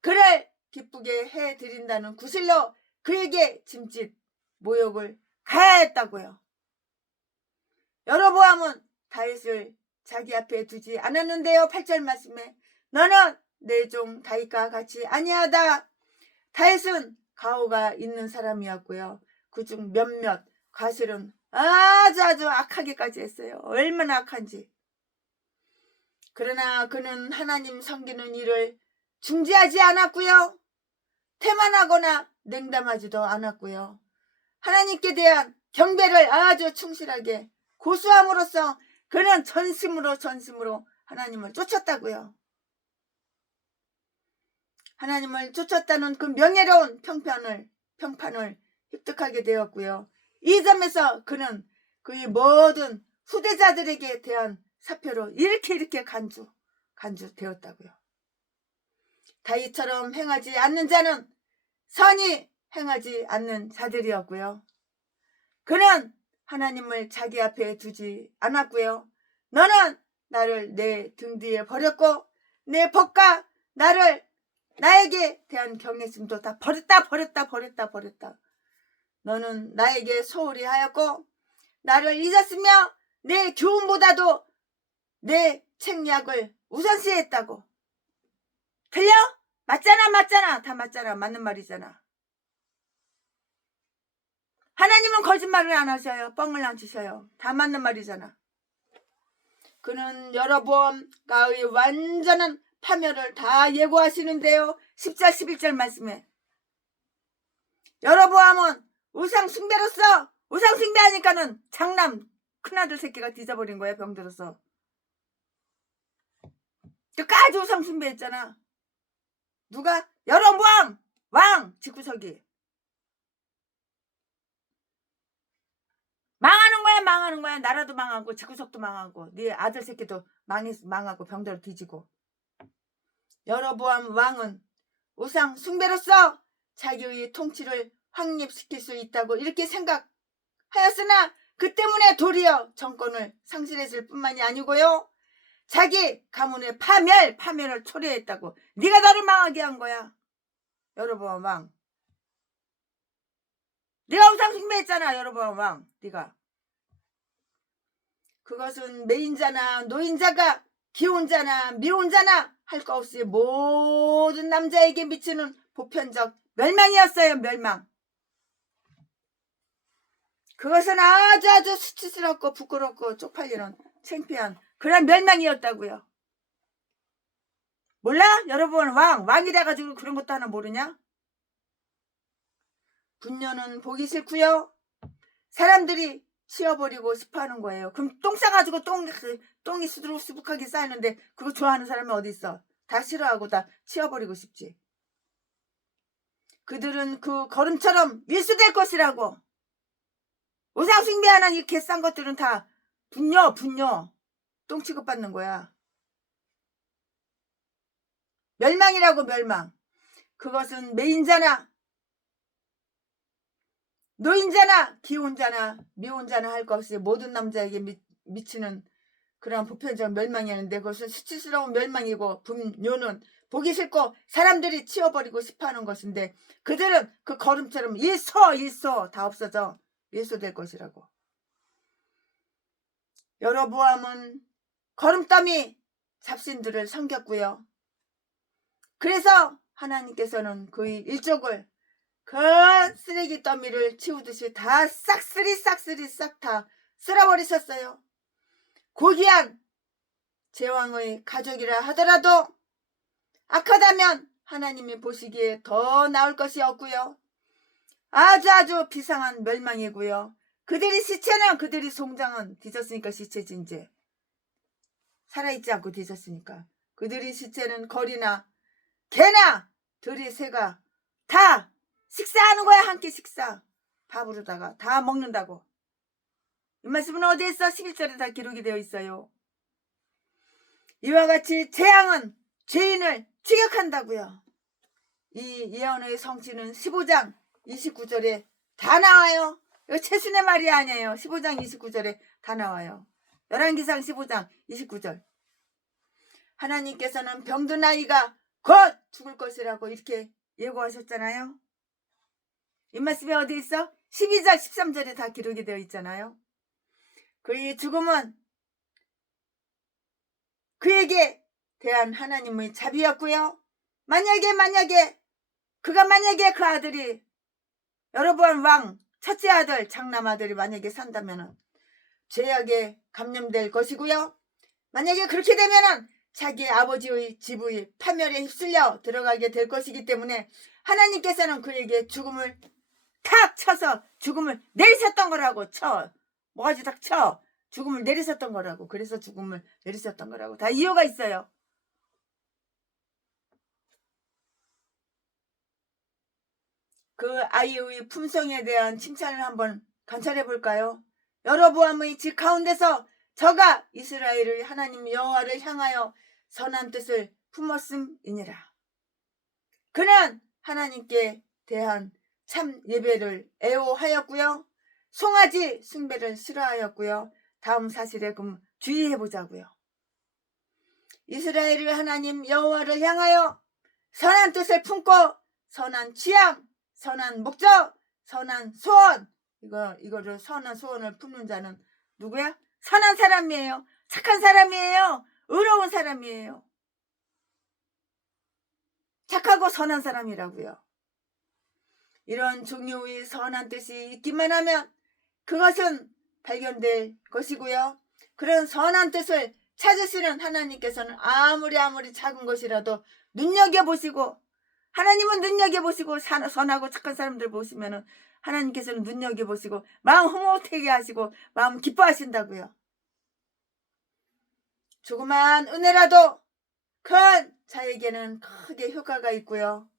그를 기쁘게 해드린다는 구실로 그에게 짐짓 모욕을 가하였다고요. 여로보암은 다윗을 자기 앞에 두지 않았는데요. 8절 말씀에 너는 내 종 다윗과 같이 아니하다. 다윗은 가오가 있는 사람이었고요. 그중 몇몇 과실은 아주 악하게까지 했어요. 얼마나 악한지. 그러나 그는 하나님 섬기는 일을 중지하지 않았고요. 태만하거나 냉담하지도 않았고요. 하나님께 대한 경배를 아주 충실하게 고수함으로써 그는 전심으로 하나님을 쫓았다고요. 하나님을 쫓았다는 그 명예로운 평판을 획득하게 되었고요. 이 점에서 그는 그의 모든 후대자들에게 대한 사표로 이렇게 간주되었다고요. 다윗처럼 행하지 않는 자는 선이 행하지 않는 자들이었고요. 그는 하나님을 자기 앞에 두지 않았고요. 너는 나를 내 등 뒤에 버렸고 내 법과 나에게 대한 경외심도 다 버렸다. 너는 나에게 소홀히 하였고 나를 잊었으며 내 교훈보다도 내 책략을 우선시했다고. 틀려? 맞잖아. 다 맞잖아. 맞는 말이잖아. 하나님은 거짓말을 안 하셔요. 뻥을 안 치셔요. 다 맞는 말이잖아. 그는 여로보암가의 완전한 파멸을 다 예고하시는데요. 10절 11절 말씀에 여로보암은 우상 숭배로서 우상 숭배하니까는 장남 큰아들 새끼가 뒤져버린 거야. 병들어서. 끝까지 우상 숭배했잖아. 누가? 여로보암 왕 집구석이. 망하는 거야. 나라도 망하고 집구석도 망하고 네 아들 새끼도 망하고 병들어 뒤지고. 여로보암 왕은 우상 숭배로서 자기의 통치를 확립시킬 수 있다고 이렇게 생각하였으나 그 때문에 도리어 정권을 상실했을 뿐만이 아니고요. 자기 가문의 파멸을 초래했다고. 네가 나를 망하게 한 거야. 여로보암 왕. 네가 우상 숭배했잖아. 여로보암 왕. 네가. 그것은 매인자나 노인자가 기혼자나 미혼자나 할 거 없이 모든 남자에게 미치는 보편적 멸망이었어요. 멸망. 그것은 아주 수치스럽고 부끄럽고 쪽팔리는 창피한 그런 멸망이었다고요. 몰라? 여러분 왕이 돼가지고 그런 것도 하나 모르냐? 분녀는 보기 싫고요. 사람들이 치워버리고 싶어하는 거예요. 그럼 똥 싸가지고 똥이 수두룩수북하게 쌓이는데 그거 좋아하는 사람이 어디 있어? 다 싫어하고 다 치워버리고 싶지. 그들은 그 거름처럼 밀수될 것이라고. 우상 숭배하는 이 개싼 것들은 다 분녀 똥 취급받는 거야. 멸망이라고. 멸망. 그것은 매인자나 노인자나 기혼자나 미혼자나 할 것 없이 모든 남자에게 미치는 그런 보편적 멸망이었는데 그것은 수치스러운 멸망이고 분뇨는 보기 싫고 사람들이 치워버리고 싶어하는 것인데 그들은 그 거름처럼 일소 다 없어져 일소될 것이라고. 여로보암은 거름더미 잡신들을 섬겼고요. 그래서 하나님께서는 그의 일족을 그 쓰레기 더미를 치우듯이 다 싹쓸이 싹 다 쓸어버리셨어요. 고귀한 제왕의 가족이라 하더라도 악하다면 하나님이 보시기에 더 나을 것이 없고요. 아주 비상한 멸망이고요. 그들이 시체는 그들이 송장은 뒤졌으니까 시체진지 살아있지 않고 뒤졌으니까 그들이 시체는 거리나 개나 들이 새가 다 식사하는 거야. 한 끼 식사 밥으로다가 다 먹는다고. 이 말씀은 어디에 있어? 11절에 다 기록이 되어 있어요. 이와 같이 재앙은 죄인을 추격한다고요. 이 예언의 성취는 15장 29절에 다 나와요. 이거 최순의 말이 아니에요. 15장 29절에 다 나와요. 열왕기상 15장 29절. 하나님께서는 병든 아이가 곧 죽을 것이라고 이렇게 예고하셨잖아요. 이 말씀이 어디 있어? 12장 13절에 다 기록이 되어 있잖아요. 그의 죽음은 그에게 대한 하나님의 자비였고요. 만약에 그 아들이 여로보암 왕 첫째 아들 장남 아들이 만약에 산다면 죄악에 감염될 것이고요. 만약에 그렇게 되면 자기 아버지의 집의 파멸에 휩쓸려 들어가게 될 것이기 때문에 하나님께서는 그에게 죽음을 탁 쳐서 죽음을 내리셨던 거라고. 뭐가지 딱 쳐. 죽음을 내리셨던 거라고. 그래서 죽음을 내리셨던 거라고. 다 이유가 있어요. 그 아이의 품성에 대한 칭찬을 한번 관찰해 볼까요? 여로보암의 집 가운데서 저가 이스라엘의 하나님 여호와를 향하여 선한 뜻을 품었음이니라. 그는 하나님께 대한 참 예배를 애호하였고요. 송아지 숭배를 싫어하였고요. 다음 사실에 그럼 주의해 보자고요. 이스라엘의 하나님 여호와를 향하여 선한 뜻을 품고 선한 취향, 선한 목적, 선한 소원, 이거를 선한 소원을 품는 자는 누구야? 선한 사람이에요. 착한 사람이에요. 의로운 사람이에요. 착하고 선한 사람이라고요. 이런 종류의 선한 뜻이 있기만 하면 그것은 발견될 것이고요. 그런 선한 뜻을 찾으시는 하나님께서는 아무리 작은 것이라도 눈여겨보시고, 하나님은 눈여겨보시고 선하고 착한 사람들 보시면은 하나님께서는 눈여겨보시고 마음 흐뭇하게 하시고 마음 기뻐하신다고요. 조그만 은혜라도 큰 자에게는 크게 효과가 있고요.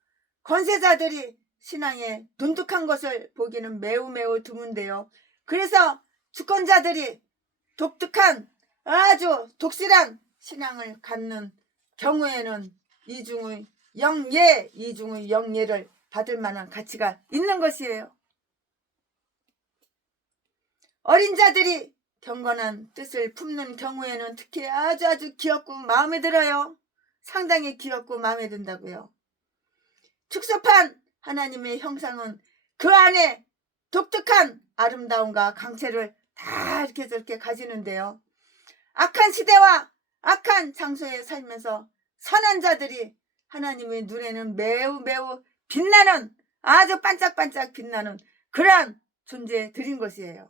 권세자들이 신앙에 돈독한 것을 보기는 매우 드문데요. 그래서 주권자들이 독특한 아주 독실한 신앙을 갖는 경우에는 이중의 영예를 받을 만한 가치가 있는 것이에요. 어린 자들이 경건한 뜻을 품는 경우에는 특히 아주 귀엽고 마음에 들어요. 상당히 귀엽고 마음에 든다고요. 축소판 하나님의 형상은 그 안에 독특한 아름다움과 강체를 다 이렇게 저렇게 가지는데요. 악한 시대와 악한 장소에 살면서 선한 자들이 하나님의 눈에는 매우 빛나는, 아주 반짝반짝 빛나는 그러한 존재들인 것이에요.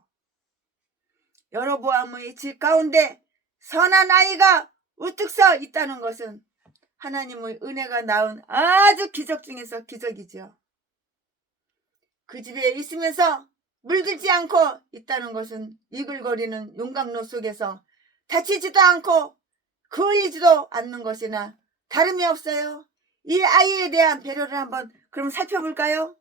여로보암의 집 가운데 선한 아이가 우뚝 서 있다는 것은 하나님의 은혜가 낳은 아주 기적 중에서 기적이죠. 그 집에 있으면서 물들지 않고 있다는 것은 이글거리는 용광로 속에서 다치지도 않고 그을리지도 않는 것이나 다름이 없어요. 이 아이에 대한 배려를 한번 그럼 살펴볼까요?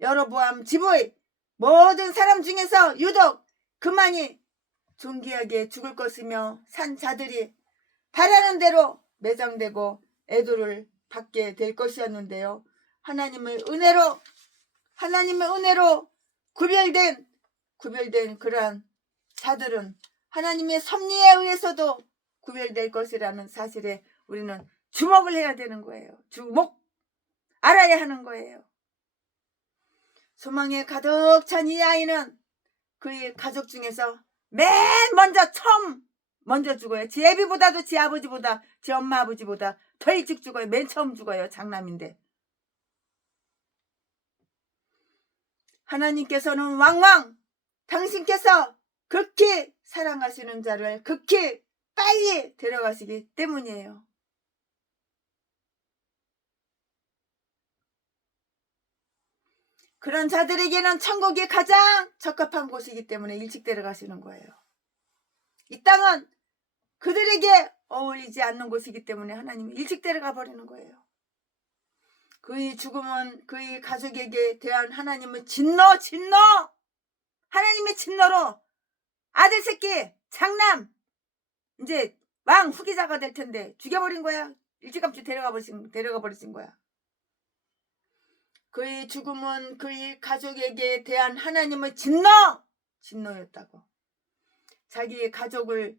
여로보암 집의 모든 사람 중에서 유독 그만이 존귀하게 죽을 것이며 산 자들이 바라는 대로 매장되고 애도를 받게 될 것이었는데요. 하나님의 은혜로 구별된 그러한 자들은 하나님의 섭리에 의해서도 구별될 것이라는 사실에 우리는 주목을 해야 되는 거예요. 알아야 하는 거예요. 소망에 가득 찬 이 아이는 그의 가족 중에서 맨 먼저 죽어요. 지 애비보다도 지 아버지보다 지 엄마 아버지보다 더 일찍 죽어요. 맨 처음 죽어요. 장남인데. 하나님께서는 왕왕 당신께서 극히 사랑하시는 자를 극히 빨리 데려가시기 때문이에요. 그런 자들에게는 천국이 가장 적합한 곳이기 때문에 일찍 데려가시는 거예요. 이 땅은 그들에게 어울리지 않는 곳이기 때문에 하나님이 일찍 데려가 버리는 거예요. 그의 죽음은 그의 가족에게 대한 하나님의 진노. 하나님의 진노로 아들 새끼 장남 이제 왕 후계자가 될 텐데 죽여버린 거야. 일찌감치 데려가 버리신 거야. 그의 죽음은 그의 가족에게 대한 하나님의 진노였다고. 자기의 가족을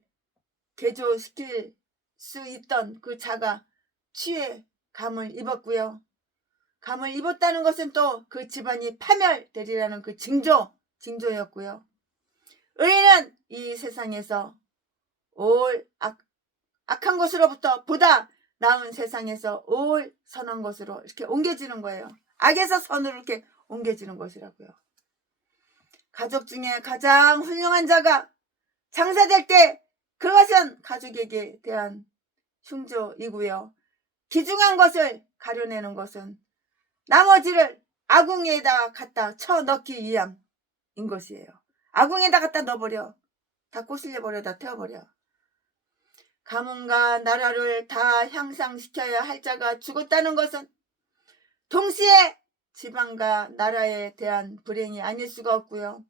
개조시킬 수 있던 그 자가 취해 감을 입었고요. 감을 입었다는 것은 또 그 집안이 파멸되리라는 그 징조였고요. 의인은 이 세상에서 올 악한 것으로부터 보다 나은 세상에서 올 선한 것으로 이렇게 옮겨지는 거예요. 악에서 선으로 이렇게 옮겨지는 것이라고요. 가족 중에 가장 훌륭한 자가 장사될 때 그것은 가족에게 대한 흉조이고요. 귀중한 것을 가려내는 것은 나머지를 아궁이에다 갖다 쳐넣기 위함인 것이에요. 아궁이에다 갖다 넣어버려. 다 꼬실려버려. 다 태워버려. 가문과 나라를 다 향상시켜야 할 자가 죽었다는 것은 동시에 지방과 나라에 대한 불행이 아닐 수가 없고요.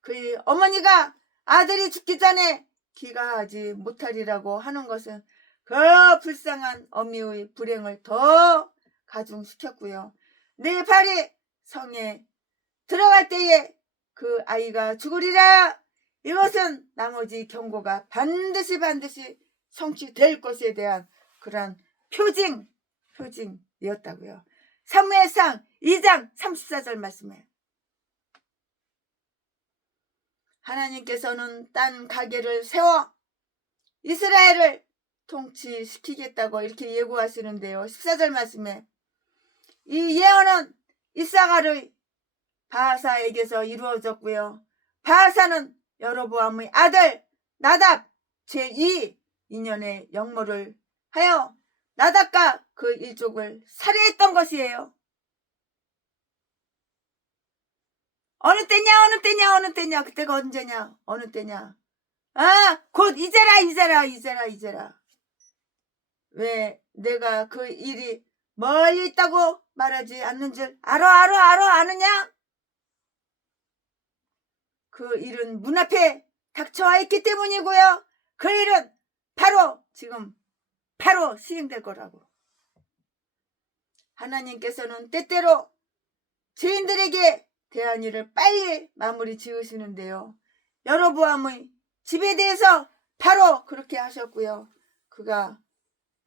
그의 어머니가 아들이 죽기 전에 귀가하지 못하리라고 하는 것은 그 불쌍한 어미의 불행을 더 가중시켰고요. 내 발이 성에 들어갈 때에 그 아이가 죽으리라. 이것은 나머지 경고가 반드시 성취될 것에 대한 그러한 표징이었다고요. 사무엘상 2장 34절 말씀에 하나님께서는 딴 가게를 세워 이스라엘을 통치시키겠다고 이렇게 예고하시는데요. 14절 말씀에 이 예언은 이사갈의 바하사에게서 이루어졌고요. 바하사는 여로보암의 아들 나답 제2인연의 역모를 하여 나답과 그 일족을 살해했던 것이에요. 어느 때냐 그때가 언제냐 어느 때냐 곧 이제라. 왜 내가 그 일이 멀리 있다고 말하지 않는 줄 아느냐? 그 일은 문 앞에 닥쳐와 있기 때문이고요. 그 일은 지금 바로 시행될 거라고. 하나님께서는 때때로 죄인들에게 대한 일을 빨리 마무리 지으시는데요. 여로보암의 집에 대해서 바로 그렇게 하셨고요. 그가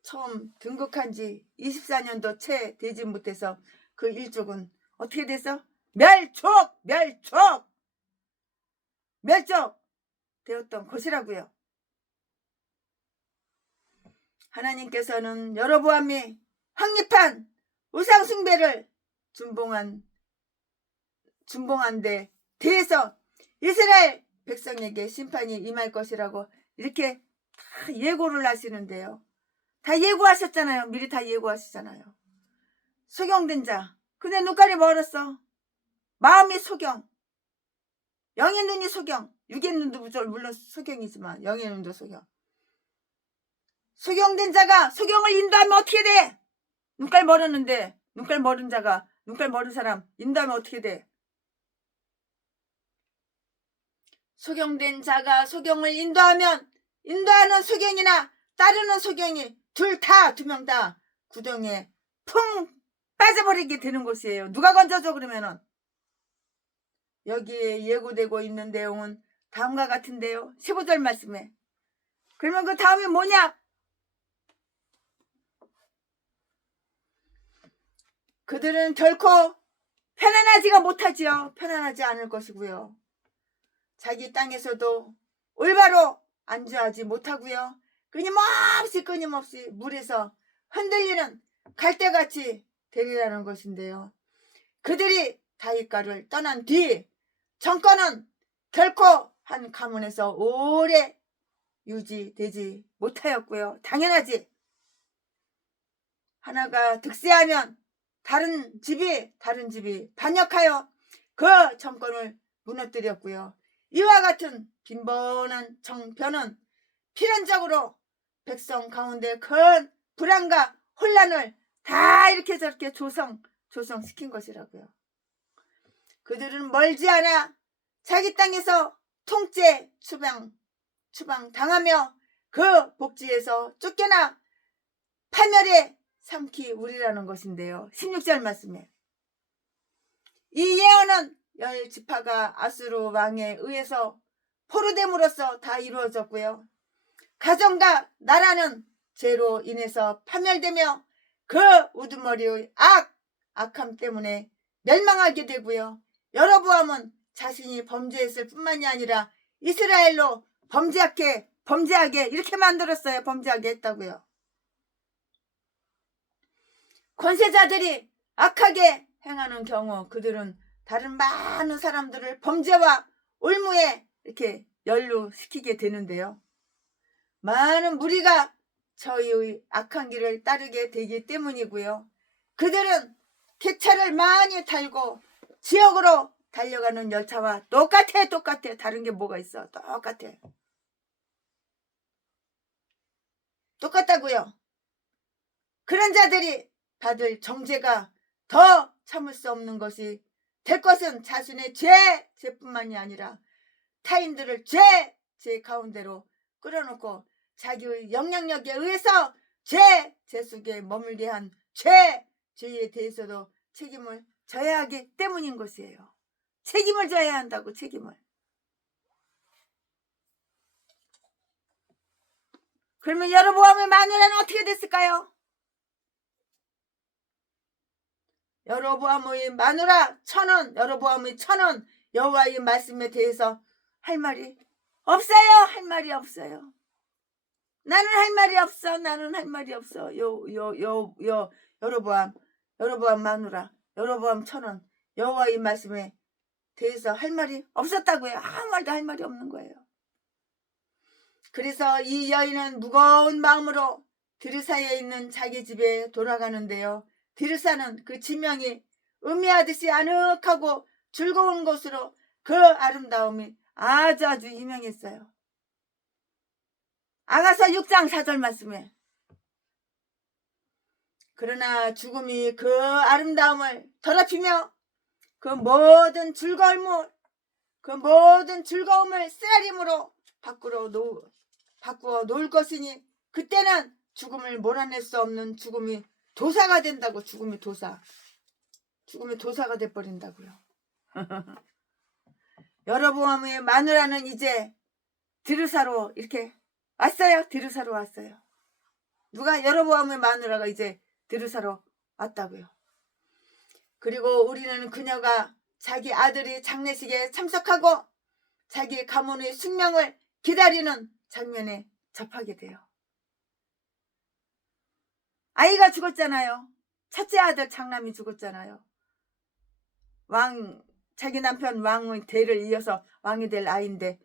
처음 등극한 지 24년도 채 되지 못해서 그 일족은 어떻게 됐어? 멸족 되었던 것이라고요. 하나님께서는 여로보암이 확립한 우상숭배를 준봉한 데 대해서 이스라엘 백성에게 심판이 임할 것이라고 이렇게 다 예고를 하시는데요. 다 예고하셨잖아요. 미리 다 예고하시잖아요. 소경된 자. 근데 눈깔이 멀었어. 마음이 소경. 영의 눈이 소경. 육의 눈도 물론 소경이지만 영의 눈도 소경. 소경된 자가 소경을 인도하면 어떻게 돼? 눈깔 멀었는데 눈깔 멀은 자가 눈깔 멀은 사람 인도하면 어떻게 돼? 소경된 자가 소경을 인도하면 인도하는 소경이나 따르는 소경이 두 명 다 구덩이에 풍 빠져버리게 되는 것이에요. 누가 건져줘 그러면은. 여기에 예고되고 있는 내용은 다음과 같은데요. 15절 말씀에. 그러면 그 다음이 뭐냐? 그들은 결코 편안하지가 못하지요. 편안하지 않을 것이고요. 자기 땅에서도 올바로 안주하지 못하고요. 끊임없이 물에서 흔들리는 갈대같이 되리라는 것인데요. 그들이 다윗가를 떠난 뒤 정권은 결코 한 가문에서 오래 유지되지 못하였고요. 당연하지. 하나가 득세하면 다른 집이 반역하여 그 정권을 무너뜨렸고요. 이와 같은 빈번한 정변은 필연적으로 백성 가운데 큰 불안과 혼란을 다 이렇게 저렇게 조성시킨 것이라고요. 그들은 멀지 않아 자기 땅에서 통째 추방당하며 그 복지에서 쫓겨나 파멸에 삼키 우리라는 것인데요. 16절 말씀에 이 예언은 열 지파가 아수르 왕에 의해서 포로됨으로써 다 이루어졌고요. 가정과 나라는 죄로 인해서 파멸되며 그 우두머리의 악함 때문에 멸망하게 되고요. 여로보암은 자신이 범죄했을 뿐만이 아니라 이스라엘로 범죄하게 이렇게 만들었어요. 범죄하게 했다고요. 권세자들이 악하게 행하는 경우 그들은 다른 많은 사람들을 범죄와 올무에 이렇게 연루시키게 되는데요. 많은 무리가 저희의 악한 길을 따르게 되기 때문이고요. 그들은 객차를 많이 달고 지역으로 달려가는 열차와 똑같아. 다른 게 뭐가 있어? 똑같다고요. 그런 자들이 받을 정죄가 더 참을 수 없는 것이 될 것은 자신의 죄뿐만이 아니라 타인들을 죄 가운데로 끌어놓고 자기의 영향력에 의해서 죄 속에 머물게 한 죄에 대해서도 책임을 져야 하기 때문인 것이에요. 책임을 져야 한다고. 책임을. 그러면 여로보암의 마누라는 어떻게 됐을까요? 여로보암의 마누라 여로보암의 천은 여호와의 말씀에 대해서 할 말이 없어요. 할 말이 없어요. 나는 할 말이 없어. 여로보암 마누라, 여로보암 천은 여호와의 말씀에 대해서 할 말이 없었다고요. 아무 말도 할 말이 없는 거예요. 그래서 이 여인은 무거운 마음으로 드르사에 있는 자기 집에 돌아가는데요. 드르사는 그 지명이 의미하듯이 아늑하고 즐거운 곳으로 그 아름다움이 아주 유명했어요. 아가서 6장 4절 말씀에 그러나 죽음이 그 아름다움을 더럽히며 그 모든 즐거움을 쓰라림으로 바꾸어 놓을 것이니 그때는 죽음을 몰아낼 수 없는 죽음이 도사가 된다고. 죽음이 도사가 돼버린다고요. 여로보암의 마누라는 이제 드르사로 이렇게 왔어요. 누가? 여로보암의 마누라가 이제 드르사로 왔다고요. 그리고 우리는 그녀가 자기 아들이 장례식에 참석하고 자기 가문의 숙명을 기다리는 장면에 접하게 돼요. 아이가 죽었잖아요. 첫째 아들 장남이 죽었잖아요. 자기 남편 왕의 대를 이어서 왕이 될 아이인데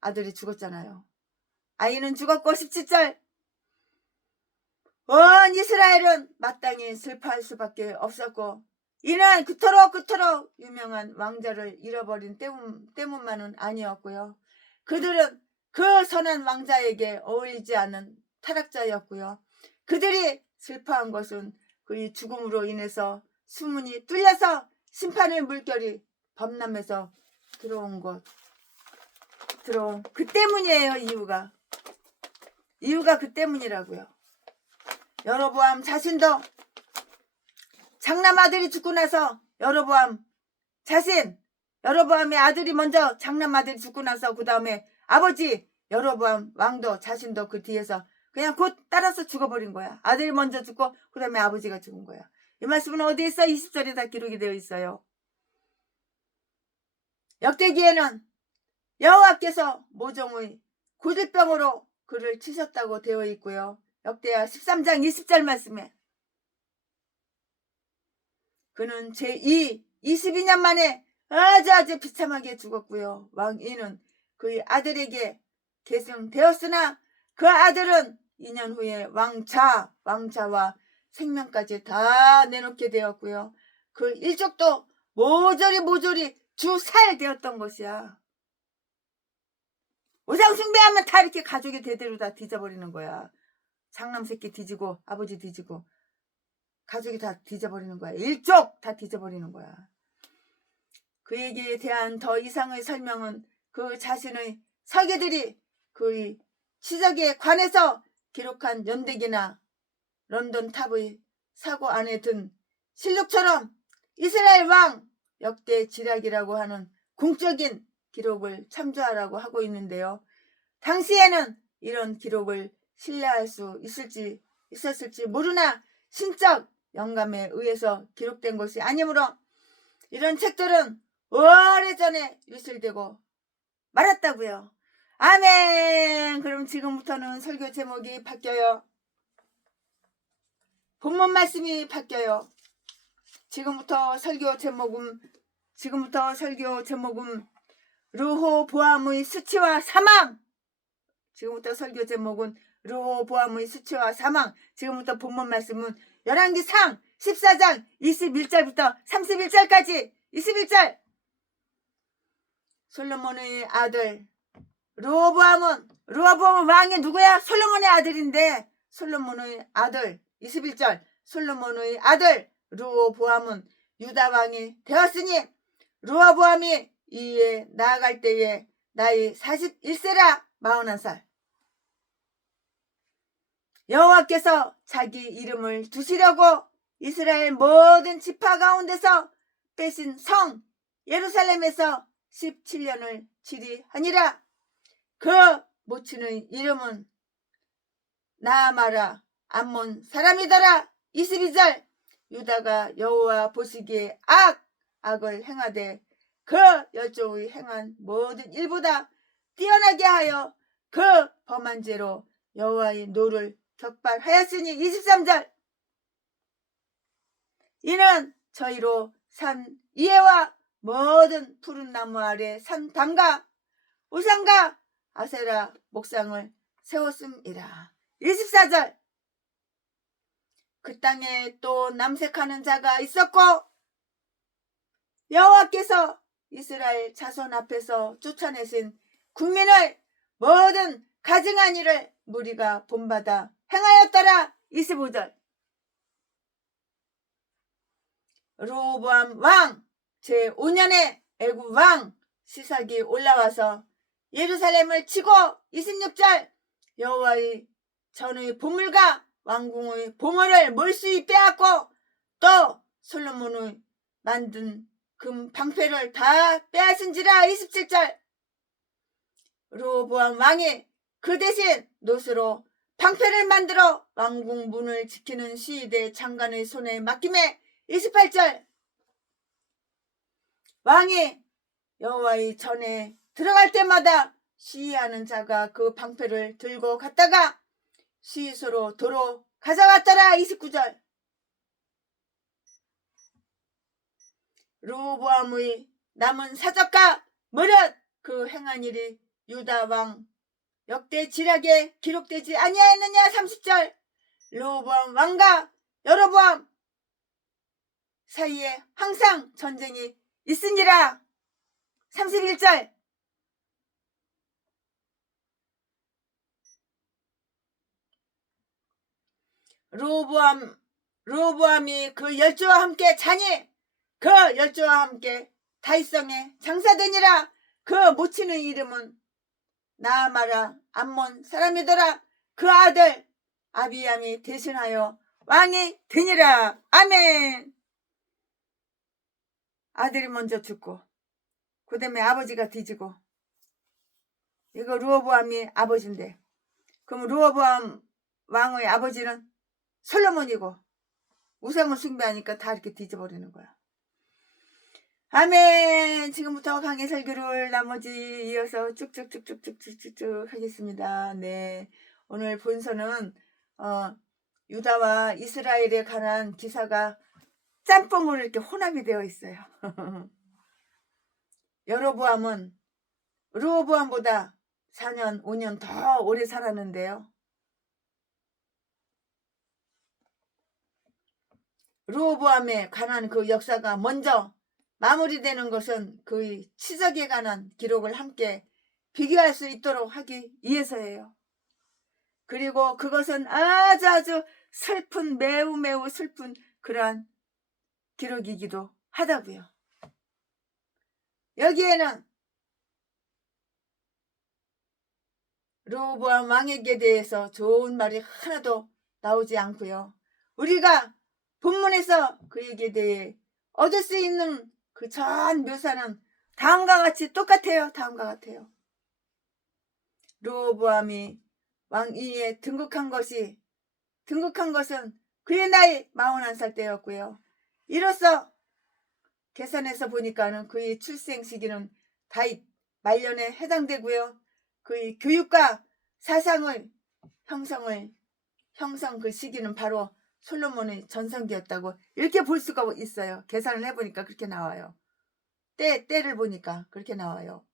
아들이 죽었잖아요. 아이는 죽었고 17절 온 이스라엘은 마땅히 슬퍼할 수밖에 없었고 이는 그토록 유명한 왕자를 잃어버린 때문만은 아니었고요. 그들은 그 선한 왕자에게 어울리지 않는 타락자였고요. 그들이 슬퍼한 것은 그의 죽음으로 인해서 수문이 뚫려서 심판의 물결이 범람해서 들어온 그 때문이에요. 이유가 그 때문이라고요. 여로보암 자신도 장남 아들이 죽고 나서 여로보암의 아들이 먼저 장남 아들이 죽고 나서 그 다음에 아버지 여로보암 왕도 자신도 그 뒤에서 그냥 곧 따라서 죽어버린 거야. 아들이 먼저 죽고 그 다음에 아버지가 죽은 거야. 이 말씀은 어디에 있어? 20절에 다 기록이 되어 있어요. 역대기에는 여호와께서 모종의 고질병으로 그를 치셨다고 되어 있고요. 역대하 13장 20절 말씀에 그는 제2 22년 만에 아주 비참하게 죽었고요. 왕이는 그의 아들에게 계승되었으나 그 아들은 2년 후에 왕자와 생명까지 다 내놓게 되었고요. 그 일족도 모조리 주살되었던 것이야. 우상 숭배하면 다 이렇게 가족이 대대로 다 뒤져버리는 거야. 장남새끼 뒤지고 아버지 뒤지고 가족이 다 뒤져버리는 거야. 일족 다 뒤져버리는 거야. 그에게 대한 더 이상의 설명은 그 자신의 설계들이 그의 시작에 관해서 기록한 연대기나 런던 탑의 사고 안에 든 실록처럼 이스라엘 왕 역대 지략이라고 하는 궁적인 기록을 참조하라고 하고 있는데요. 당시에는 이런 기록을 신뢰할 수 있었을지 모르나 신적 영감에 의해서 기록된 것이 아니므로 이런 책들은 오래전에 유실되고 말았다고요. 아멘. 그럼 지금부터는 설교 제목이 바뀌어요. 본문 말씀이 바뀌어요. 지금부터 설교 제목은 르호보암의 수치와 사망. 지금부터 설교 제목은 르호보암의 수치와 사망. 지금부터 본문 말씀은 열왕기상 14장 21절부터 31절까지 21절. 솔로몬의 아들 르호보암은 왕이 누구야? 솔로몬의 아들인데 솔로몬의 아들 21절 솔로몬의 아들 르호보암은 유다 왕이 되었으니 르호보암이 이에 나아갈 때에 나이 41세라 41살. 여호와께서 자기 이름을 두시려고 이스라엘 모든 지파 가운데서 빼신 성 예루살렘에서 17년을 지리하니라. 그 모친의 이름은 나아마라 암몬 사람이더라. 22절 유다가 여호와 보시기에 악을 행하되 그 열조의 행한 모든 일보다 뛰어나게 하여 그 범한 죄로 여호와의 노를 격발하였으니 23절 이는 저희로 산 이해와 모든 푸른 나무 아래 산 담과 우상과 아세라 목상을 세웠음이라. 24절 그 땅에 또 남색하는 자가 있었고 여호와께서 이스라엘 자손 앞에서 쫓아내신 국민의 모든 가증한 일을 무리가 본받아 행하였더라. 25절 르호보암 왕 제5년에 애굽 왕 시삭이 올라와서 예루살렘을 치고 26절 여호와의 전의 보물과 왕궁의 보물을 몰수히 빼앗고 또 솔로몬의 만든 금 방패를 다 빼앗은지라. 27절 르호보암 왕이 그 대신 노스로 방패를 만들어 왕궁 문을 지키는 시위대 장관의 손에 맡김에. 28절 왕이 여호와의 전에 들어갈 때마다 시위하는 자가 그 방패를 들고 갔다가 시위소로 도로 가져갔더라. 29절 르호보암의 남은 사적과 무릇 그 행한 일이 유다 왕 역대 지략에 기록되지 아니하였느냐. 30절 르호보암 왕과 여로보암 사이에 항상 전쟁이 있으니라. 31절 르호보암이 그 열조와 함께 자니 그 열조와 함께 다윗성에 장사되니라. 그 모친의 이름은 나아마라 암몬 사람이더라. 그 아들 아비암이 대신하여 왕이 되니라. 아멘. 아들이 먼저 죽고 그 다음에 아버지가 뒤지고 이거 르호보암이 아버지인데 그럼 르호보암 왕의 아버지는 솔로몬이고 우상을 숭배하니까 다 이렇게 뒤져버리는 거야. 아멘. 지금부터 강의 설교를 나머지 이어서 쭉쭉쭉쭉쭉쭉쭉 하겠습니다. 네, 오늘 본서는 유다와 이스라엘에 관한 기사가 짬뽕으로 이렇게 혼합이 되어 있어요. 여로보암은 르호보암보다 4년 5년 더 오래 살았는데요. 르호보암에 관한 그 역사가 먼저 마무리되는 것은 그의 치적에 관한 기록을 함께 비교할 수 있도록 하기 위해서예요. 그리고 그것은 아주 슬픈, 매우 슬픈 그러한 기록이기도 하다고요. 여기에는 르호보암 왕에게 대해서 좋은 말이 하나도 나오지 않고요. 우리가 본문에서 그에게 대해 얻을 수 있는 그 전 묘사는 다음과 같이 똑같아요. 다음과 같아요. 르호보암이 왕위에 등극한 것은 그의 나이 41살 때였고요. 이로써 계산해서 보니까는 그의 출생 시기는 다윗 말년에 해당되고요. 그의 교육과 사상의 형성 그 시기는 바로 솔로몬의 전성기였다고 이렇게 볼 수가 있어요. 계산을 해보니까 그렇게 나와요. 때를 보니까 그렇게 나와요.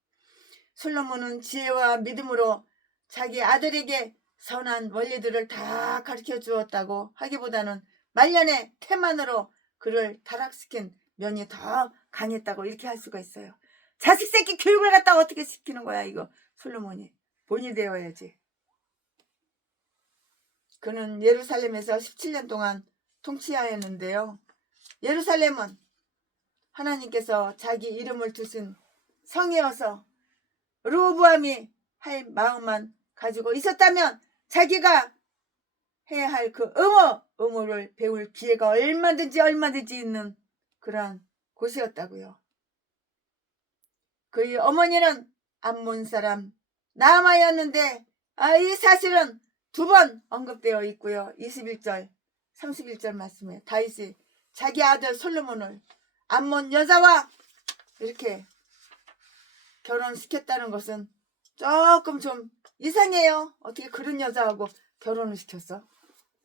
솔로몬은 지혜와 믿음으로 자기 아들에게 선한 원리들을 다 가르쳐 주었다고 하기보다는 말년의 태만으로 그를 타락시킨 면이 더 강했다고 이렇게 할 수가 있어요. 자식 새끼 교육을 갖다가 어떻게 시키는 거야 이거. 솔로몬이 본이 되어야지. 그는 예루살렘에서 17년 동안 통치하였는데요. 예루살렘은 하나님께서 자기 이름을 두신 성이어서 르호보암이 할 마음만 가지고 있었다면 자기가 해야 할 그 의무를 배울 기회가 얼마든지 있는 그러한 곳이었다고요. 그의 어머니는 암몬 사람 나아마였는데 이 사실은 2번 언급되어 있고요. 21절 31절 말씀에 다윗이 자기 아들 솔로몬을 암몬 여자와 이렇게 결혼시켰다는 것은 조금 좀 이상해요. 어떻게 그런 여자하고 결혼을 시켰어?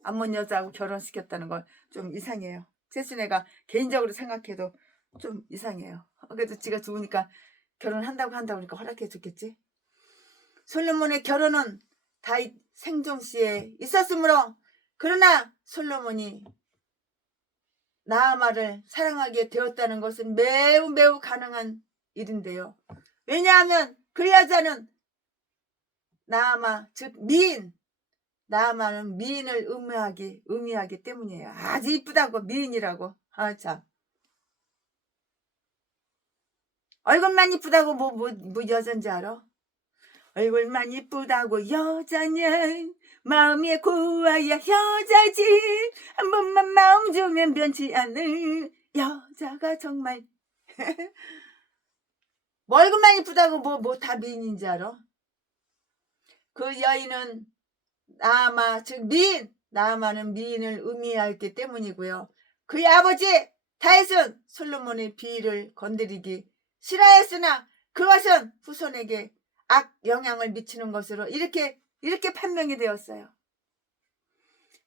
암몬 여자하고 결혼시켰다는 건 좀 이상해요. 세순애가 개인적으로 생각해도 좀 이상해요. 그래도 지가 좋으니까 결혼한다고 그러니까 허락해 줬겠지. 솔로몬의 결혼은 다윗 생존 시에 있었으므로 그러나 솔로몬이 나아마를 사랑하게 되었다는 것은 매우 가능한 일인데요. 왜냐하면 그 여자는 나아마 즉 미인 나아마는 미인을 의미하기 때문이에요. 아주 이쁘다고 미인이라고. 참 얼굴만 이쁘다고 뭐 여잔지 알아? 얼굴만 이쁘다고 여자냐 마음이 고와야 여자지 한 번만 마음 주면 변치 않을 여자가 정말 뭐 얼굴만 이쁘다고 뭐 다 미인인지 알아? 그 여인은 나아마 즉 나아마는 미인을 의미하기 때문이고요. 그의 아버지 다윗은 솔로몬의 비위를 건드리기 싫어했으나 그것은 후손에게 악 영향을 미치는 것으로 이렇게 판명이 되었어요.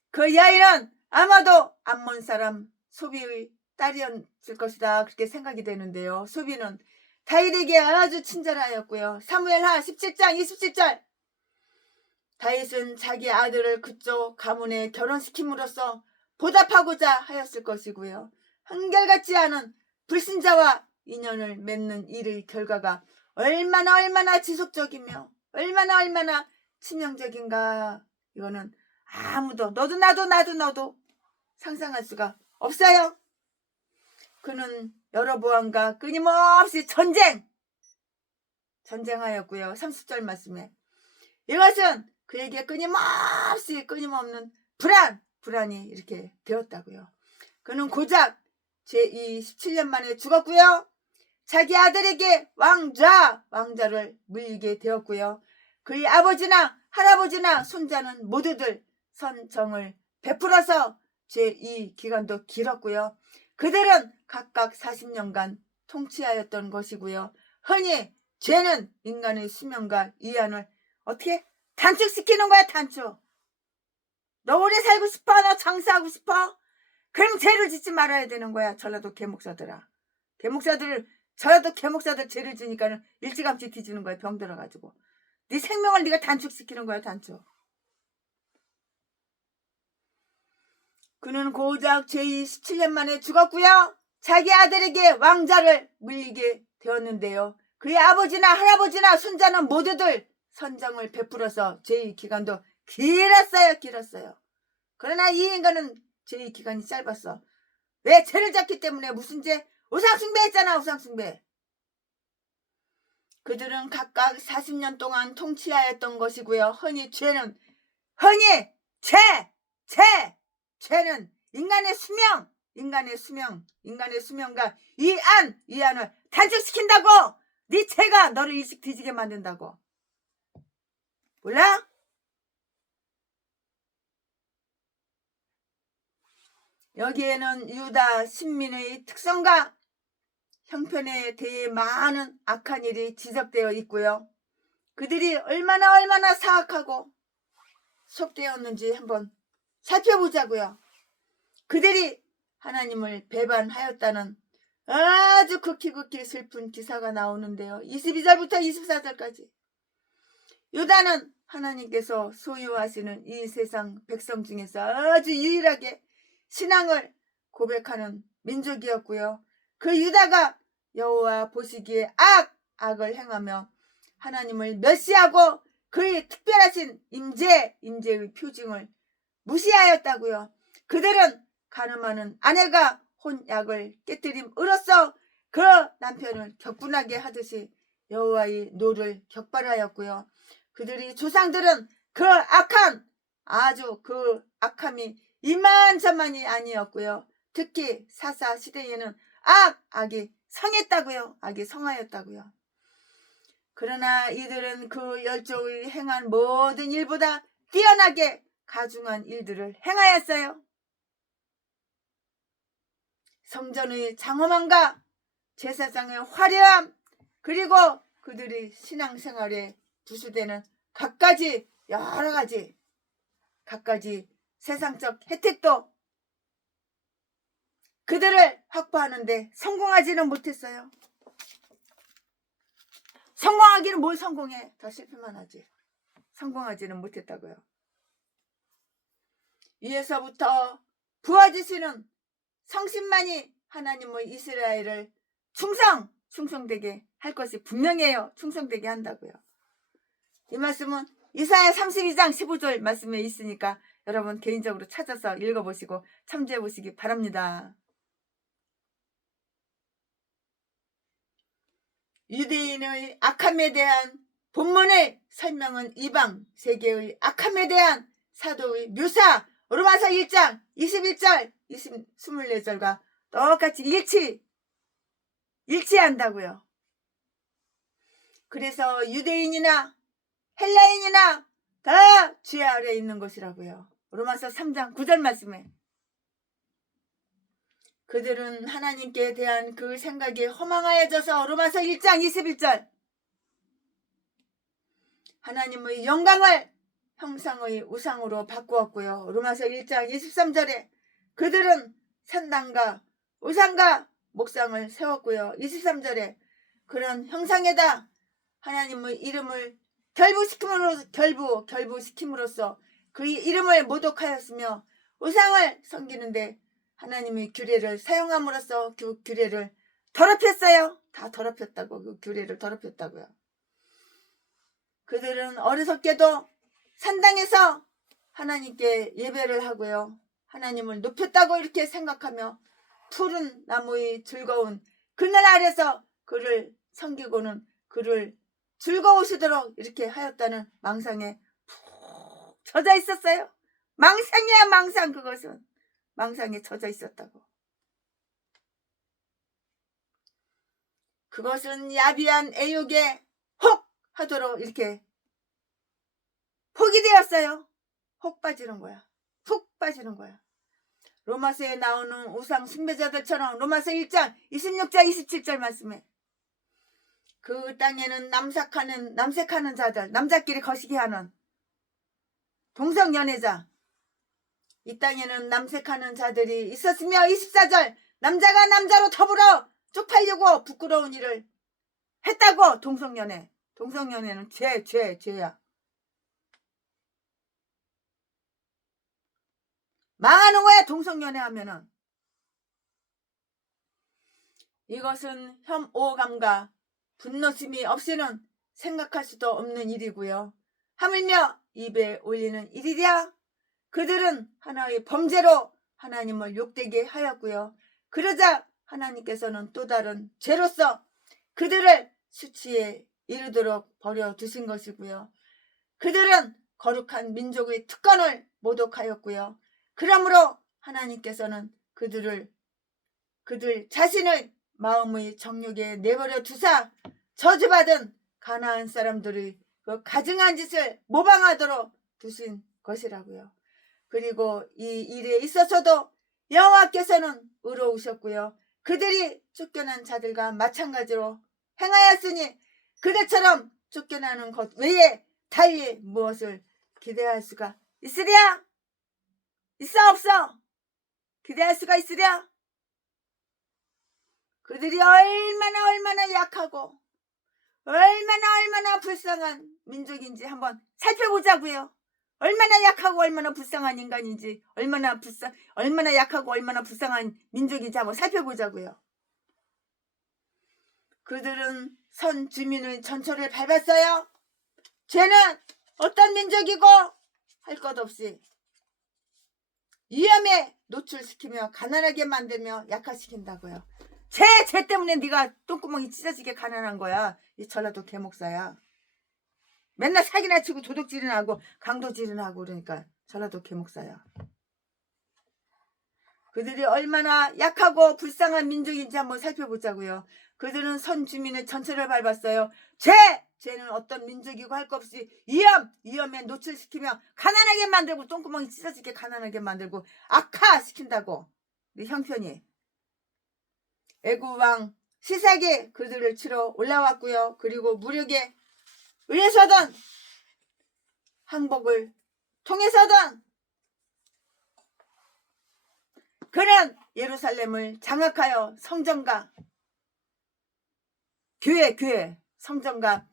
그 여인은 아마도 암몬 사람 소비의 딸이었을 것이다 그렇게 생각이 되는데요. 소비는 다윗에게 아주 친절하였고요. 사무엘하 17장 27절 다윗은 자기 아들을 그쪽 가문에 결혼시킴으로써 보답하고자 하였을 것이고요. 한결같지 않은 불신자와 인연을 맺는 일의 결과가 얼마나 지속적이며 얼마나 치명적인가 이거는 아무도 너도 나도 상상할 수가 없어요. 그는 여로보암과 끊임없이 전쟁하였고요. 30절 말씀에 이것은 그에게 끊임없는 불안이 이렇게 되었다고요. 그는 고작 제2 17년 만에 죽었고요. 자기 아들에게 왕자를 물리게 되었고요. 그의 아버지나 할아버지나 손자는 모두들 선정을 베풀어서 제2 기간도 길었고요. 그들은 각각 40년간 통치하였던 것이고요. 흔히 죄는 인간의 수명과 이한을 어떻게 단축시키는 거야. 단축. 너 오래 살고 싶어? 너 장사하고 싶어? 그럼 죄를 짓지 말아야 되는 거야. 전라도 개목사들아. 개목사들을 저라도 개목사들 죄를 지니까는 일찌감치 뒤지는 거야. 병 들어가지고. 네 생명을 네가 단축시키는 거야. 단축. 그는 고작 죄의 17년 만에 죽었고요. 자기 아들에게 왕자를 물리게 되었는데요. 그의 아버지나 할아버지나 손자는 모두들 선정을 베풀어서 죄의 기간도 길었어요. 그러나 이 인간은 죄의 기간이 짧았어. 왜? 죄를 졌기 때문에. 무슨 죄? 우상숭배했잖아. 우상숭배. 그들은 각각 40년 동안 통치하였던 것이고요. 흔히 죄는 죄는 인간의 수명과 위안을 단축시킨다고. 네 죄가 너를 일찍 뒤지게 만든다고. 몰라? 여기에는 유다 신민의 특성과 형편에 대해 많은 악한 일이 지적되어 있고요. 그들이 얼마나 사악하고 속되었는지 한번 살펴보자고요. 그들이 하나님을 배반하였다는 아주 극히 슬픈 기사가 나오는데요. 22절부터 24절까지. 유다는 하나님께서 소유하시는 이 세상 백성 중에서 아주 유일하게 신앙을 고백하는 민족이었고요. 그 유다가 여호와 보시기에 악을 행하며 하나님을 멸시하고 그의 특별하신 임재의 표징을 무시하였다고요. 그들은 가늠하는 아내가 혼약을 깨뜨림으로써 그 남편을 격분하게 하듯이 여호와의 노를 격발하였고요. 그들의 조상들은 그 악함이 이만저만이 아니었고요. 특히 사사 시대에는 악이 성했다고요. 악이 성하였다고요. 그러나 이들은 그 열조의 행한 모든 일보다 뛰어나게 가중한 일들을 행하였어요. 성전의 장엄함과 제사장의 화려함, 그리고 그들의 신앙생활에 부수되는 여러 가지 세상적 혜택도 그들을 확보하는데 성공하지는 못했어요. 성공하기는 뭘 성공해? 더 실패만 하지. 성공하지는 못했다고요. 위에서부터 부어주시는 성신만이 하나님의 이스라엘을 충성되게 할 것이 분명해요. 충성되게 한다고요. 이 말씀은 이사야 32장 15절 말씀에 있으니까 여러분 개인적으로 찾아서 읽어보시고 참조해 보시기 바랍니다. 유대인의 악함에 대한 본문의 설명은 이방 세계의 악함에 대한 사도의 묘사 로마서 1장 21절 24절과 똑같이 일치한다고요. 그래서 유대인이나 헬라인이나 다 죄 아래에 있는 것이라고요. 로마서 3장 9절 말씀에. 그들은 하나님께 대한 그 생각이 허망하여져서 로마서 1장 21절 하나님의 영광을 형상의 우상으로 바꾸었고요. 로마서 1장 23절에 그들은 산당과 우상과 목상을 세웠고요. 23절에 그런 형상에다 하나님의 이름을 결부시킴으로써 그의 이름을 모독하였으며 우상을 섬기는데 하나님의 규례를 사용함으로써 그 규례를 더럽혔어요. 다 더럽혔다고. 그 규례를 더럽혔다고요. 그들은 어리석게도 산당에서 하나님께 예배를 하고요. 하나님을 높였다고 이렇게 생각하며 푸른 나무의 즐거운 그늘 아래서 그를 섬기고는 그를 즐거우시도록 이렇게 하였다는 망상에 푹 젖어 있었어요. 망상이야, 망상. 그것은 망상에 젖어 있었다고. 그것은 야비한 애욕에 혹 하도록 이렇게 폭이 되었어요. 혹 빠지는 거야. 푹 빠지는 거야. 로마서에 나오는 우상 숭배자들처럼 로마서 1장 26절 27절 말씀에 그 땅에는 남색하는 자들, 남자끼리 거시기 하는 동성연애자, 이 땅에는 남색하는 자들이 있었으며 24절 남자가 남자로 더불어 쪽팔리고 부끄러운 일을 했다고. 동성연애는 죄야. 망하는 거야 동성연애 하면은. 이것은 혐오감과 분노심이 없이는 생각할 수도 없는 일이고요. 하물며 입에 올리는 일이랴. 그들은 하나의 범죄로 하나님을 욕되게 하였고요. 그러자 하나님께서는 또 다른 죄로서 그들을 수치에 이르도록 버려두신 것이고요. 그들은 거룩한 민족의 특권을 모독하였고요. 그러므로 하나님께서는 그들 자신의 마음의 정욕에 내버려 두사 저주받은 가나안 사람들의 그 가증한 짓을 모방하도록 두신 것이라고요. 그리고 이 일에 있어서도 여호와께서는 의로우셨고요. 그들이 쫓겨난 자들과 마찬가지로 행하였으니 그들처럼 쫓겨나는 것 외에 달리 무엇을 기대할 수가 있으랴? 있어 없어? 기대할 수가 있으랴? 그들이 얼마나 약하고 얼마나 불쌍한 민족인지 한번 살펴보자고요. 얼마나 약하고 얼마나 불쌍한 인간인지, 얼마나 약하고 얼마나 불쌍한 민족인지 한번 살펴보자고요. 그들은 선 주민의 전초를 밟았어요. 죄는 어떤 민족이고 할 것 없이 위험에 노출시키며 가난하게 만들며 약화시킨다고요. 죄 때문에 네가 똥구멍이 찢어지게 가난한 거야. 이 전라도 개목사야. 맨날 사기나 치고 도둑질이나 하고 강도질이나 하고 그러니까 전라도 개목사야. 그들이 얼마나 약하고 불쌍한 민족인지 한번 살펴보자고요. 그들은 선 주민의 전체를 밟았어요. 죄는 어떤 민족이고 할 것 없이 위험에 노출시키며 가난하게 만들고 똥구멍이 찢어지게 가난하게 만들고 악화시킨다고. 이 형편이. 애굽왕 시삭이 그들을 치러 올라왔고요. 그리고 무력에 의해서든 항복을 통해서든 그는 예루살렘을 장악하여 성전과 교회 성전과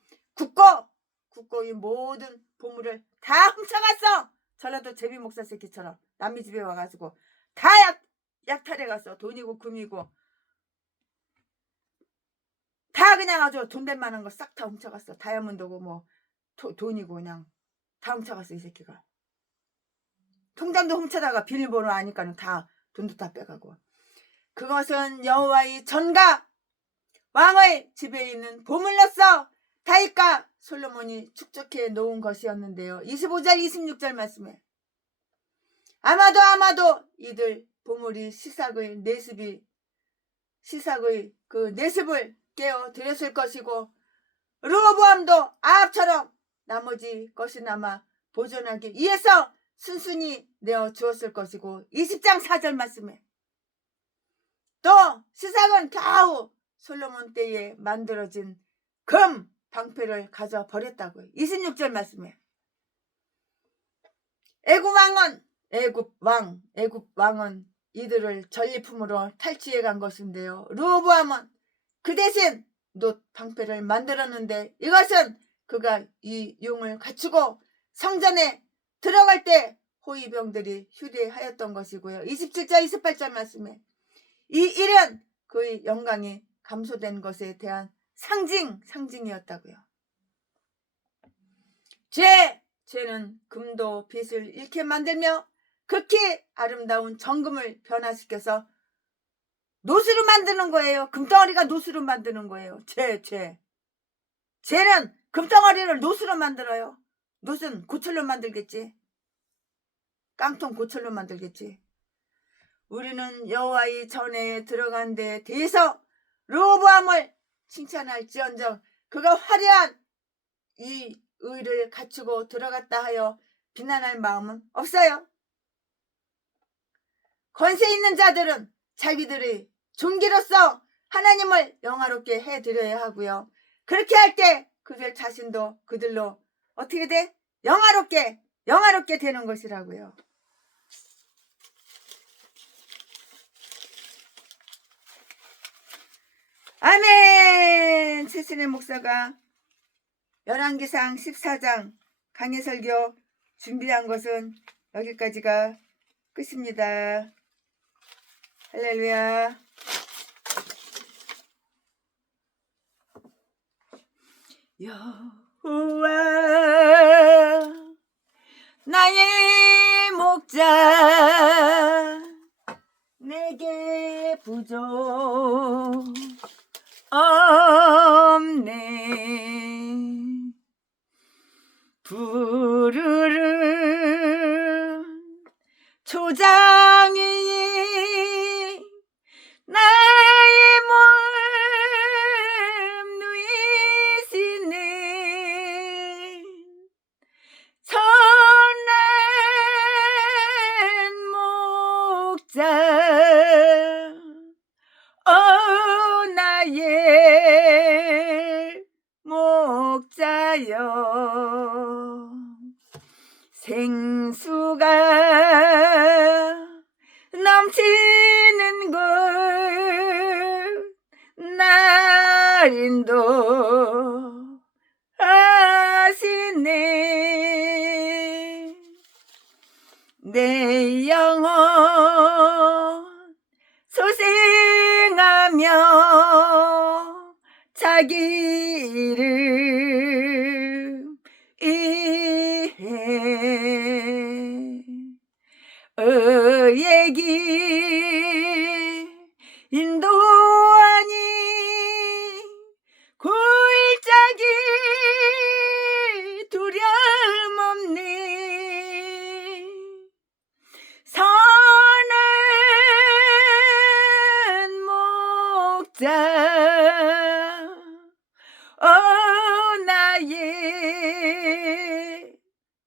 국고의 모든 보물을 다 훔쳐갔어. 전라도 제비 목사 새끼처럼 남의 집에 와가지고 다 약탈해갔어. 돈이고 금이고 다 그냥 아주 돈 될 만한 거 싹 다 훔쳐갔어. 다이아몬드고 뭐 돈이고 그냥 다 훔쳐갔어. 이 새끼가. 통장도 훔쳐다가 비밀번호 아니까는 다 돈도 다 빼가고. 그것은 여호와의 전가 왕의 집에 있는 보물로서 다윗과 솔로몬이 축적해 놓은 것이었는데요. 25절 26절 말씀에 아마도 이들 보물이 시삭의 그 내습을 깨어 드렸을 것이고 르호보암도 아합처럼 나머지 것이나마 보존하기 위해서 순순히 내어 주었을 것이고 20장 4절 말씀에 또 시삭은 겨우 솔로몬 때에 만들어진 금 방패를 가져 버렸다고요. 26절 말씀에 애굽 왕은 이들을 전리품으로 탈취해 간 것인데요. 르호보암은 그 대신 놋 방패를 만들었는데 이것은 그가 이 용을 갖추고 성전에 들어갈 때 호위병들이 휴대하였던 것이고요. 27절 28절 말씀에 이 일은 그의 영광이 감소된 것에 대한 상징이었다고요. 죄는 금도 빛을 잃게 만들며 극히 아름다운 정금을 변화시켜서 노수로 만드는 거예요. 금덩어리가 노수로 만드는 거예요. 죄는 금덩어리를 노수로 만들어요. 노수는 고철로 만들겠지. 깡통 고철로 만들겠지. 우리는 여호와의 전에 들어간 데 대해서 르호보암을 칭찬할지언정 그가 화려한 이 의를 갖추고 들어갔다 하여 비난할 마음은 없어요. 권세 있는 자들은 자기들의 종기로서 하나님을 영화롭게 해드려야 하고요. 그렇게 할 때 그들 자신도 그들로 어떻게 돼? 영화롭게 되는 것이라고요. 아멘. 최순의 목사가 열왕기상 14장 강해 설교 준비한 것은 여기까지가 끝입니다. 할렐루야. 여호와 나의 목자 내게 부족 없네. 푸르른 초장 위에 나의 몸 누이시네. 선한 목자 나의 목자여. 생수가 넘치는 곳 날인도 하시네. 내 영혼 소생하며 자기 이름 이해 의의 길 인도하니 굴짝이 두려움 없네. 선한 목자 나의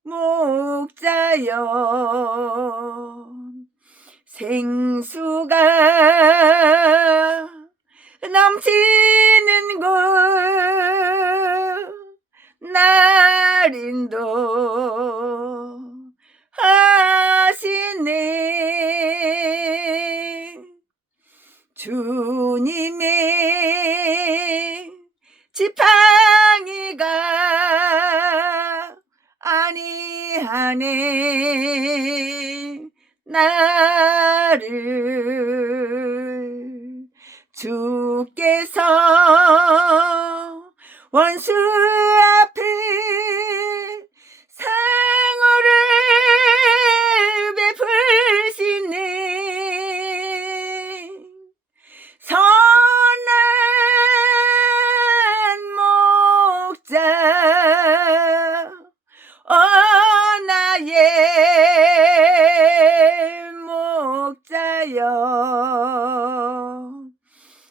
목자여. 생수가 넘치는 곳 날인도 하시네. 주님의 지팡이가 아니하네. 나를 주께서 원수 앞에 상어를 베푸시네. 선한 목자 나의 목자여.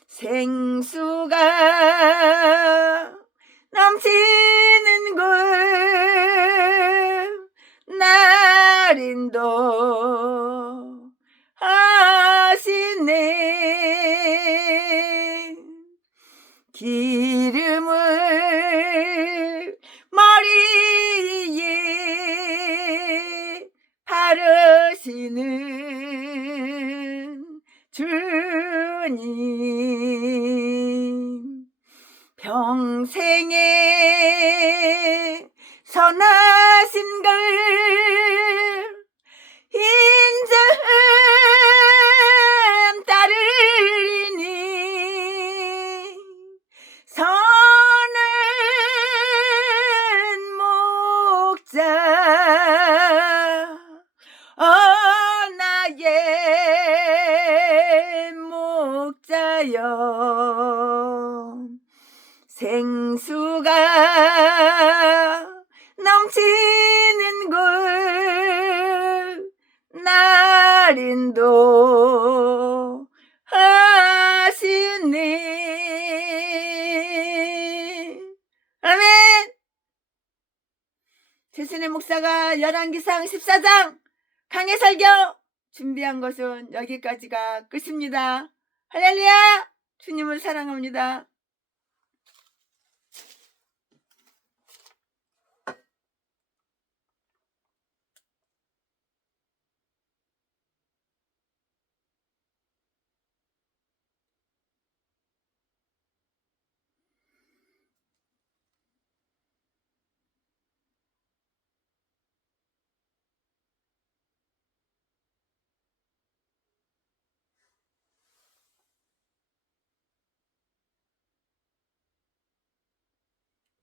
생수가 넘치는 곳 날인도 하시네. 기름을 머리에 바르시는 주님. 평생에 선하신 걸 인정 따르리니. 선한 목자 나의 목자여. 생수가 넘치는 곳 날인도 하시네. 아멘. 최순의 목사가 열왕기상 14장 강해 설교 준비한 것은 여기까지가 끝입니다. 할렐루야. 주님을 사랑합니다.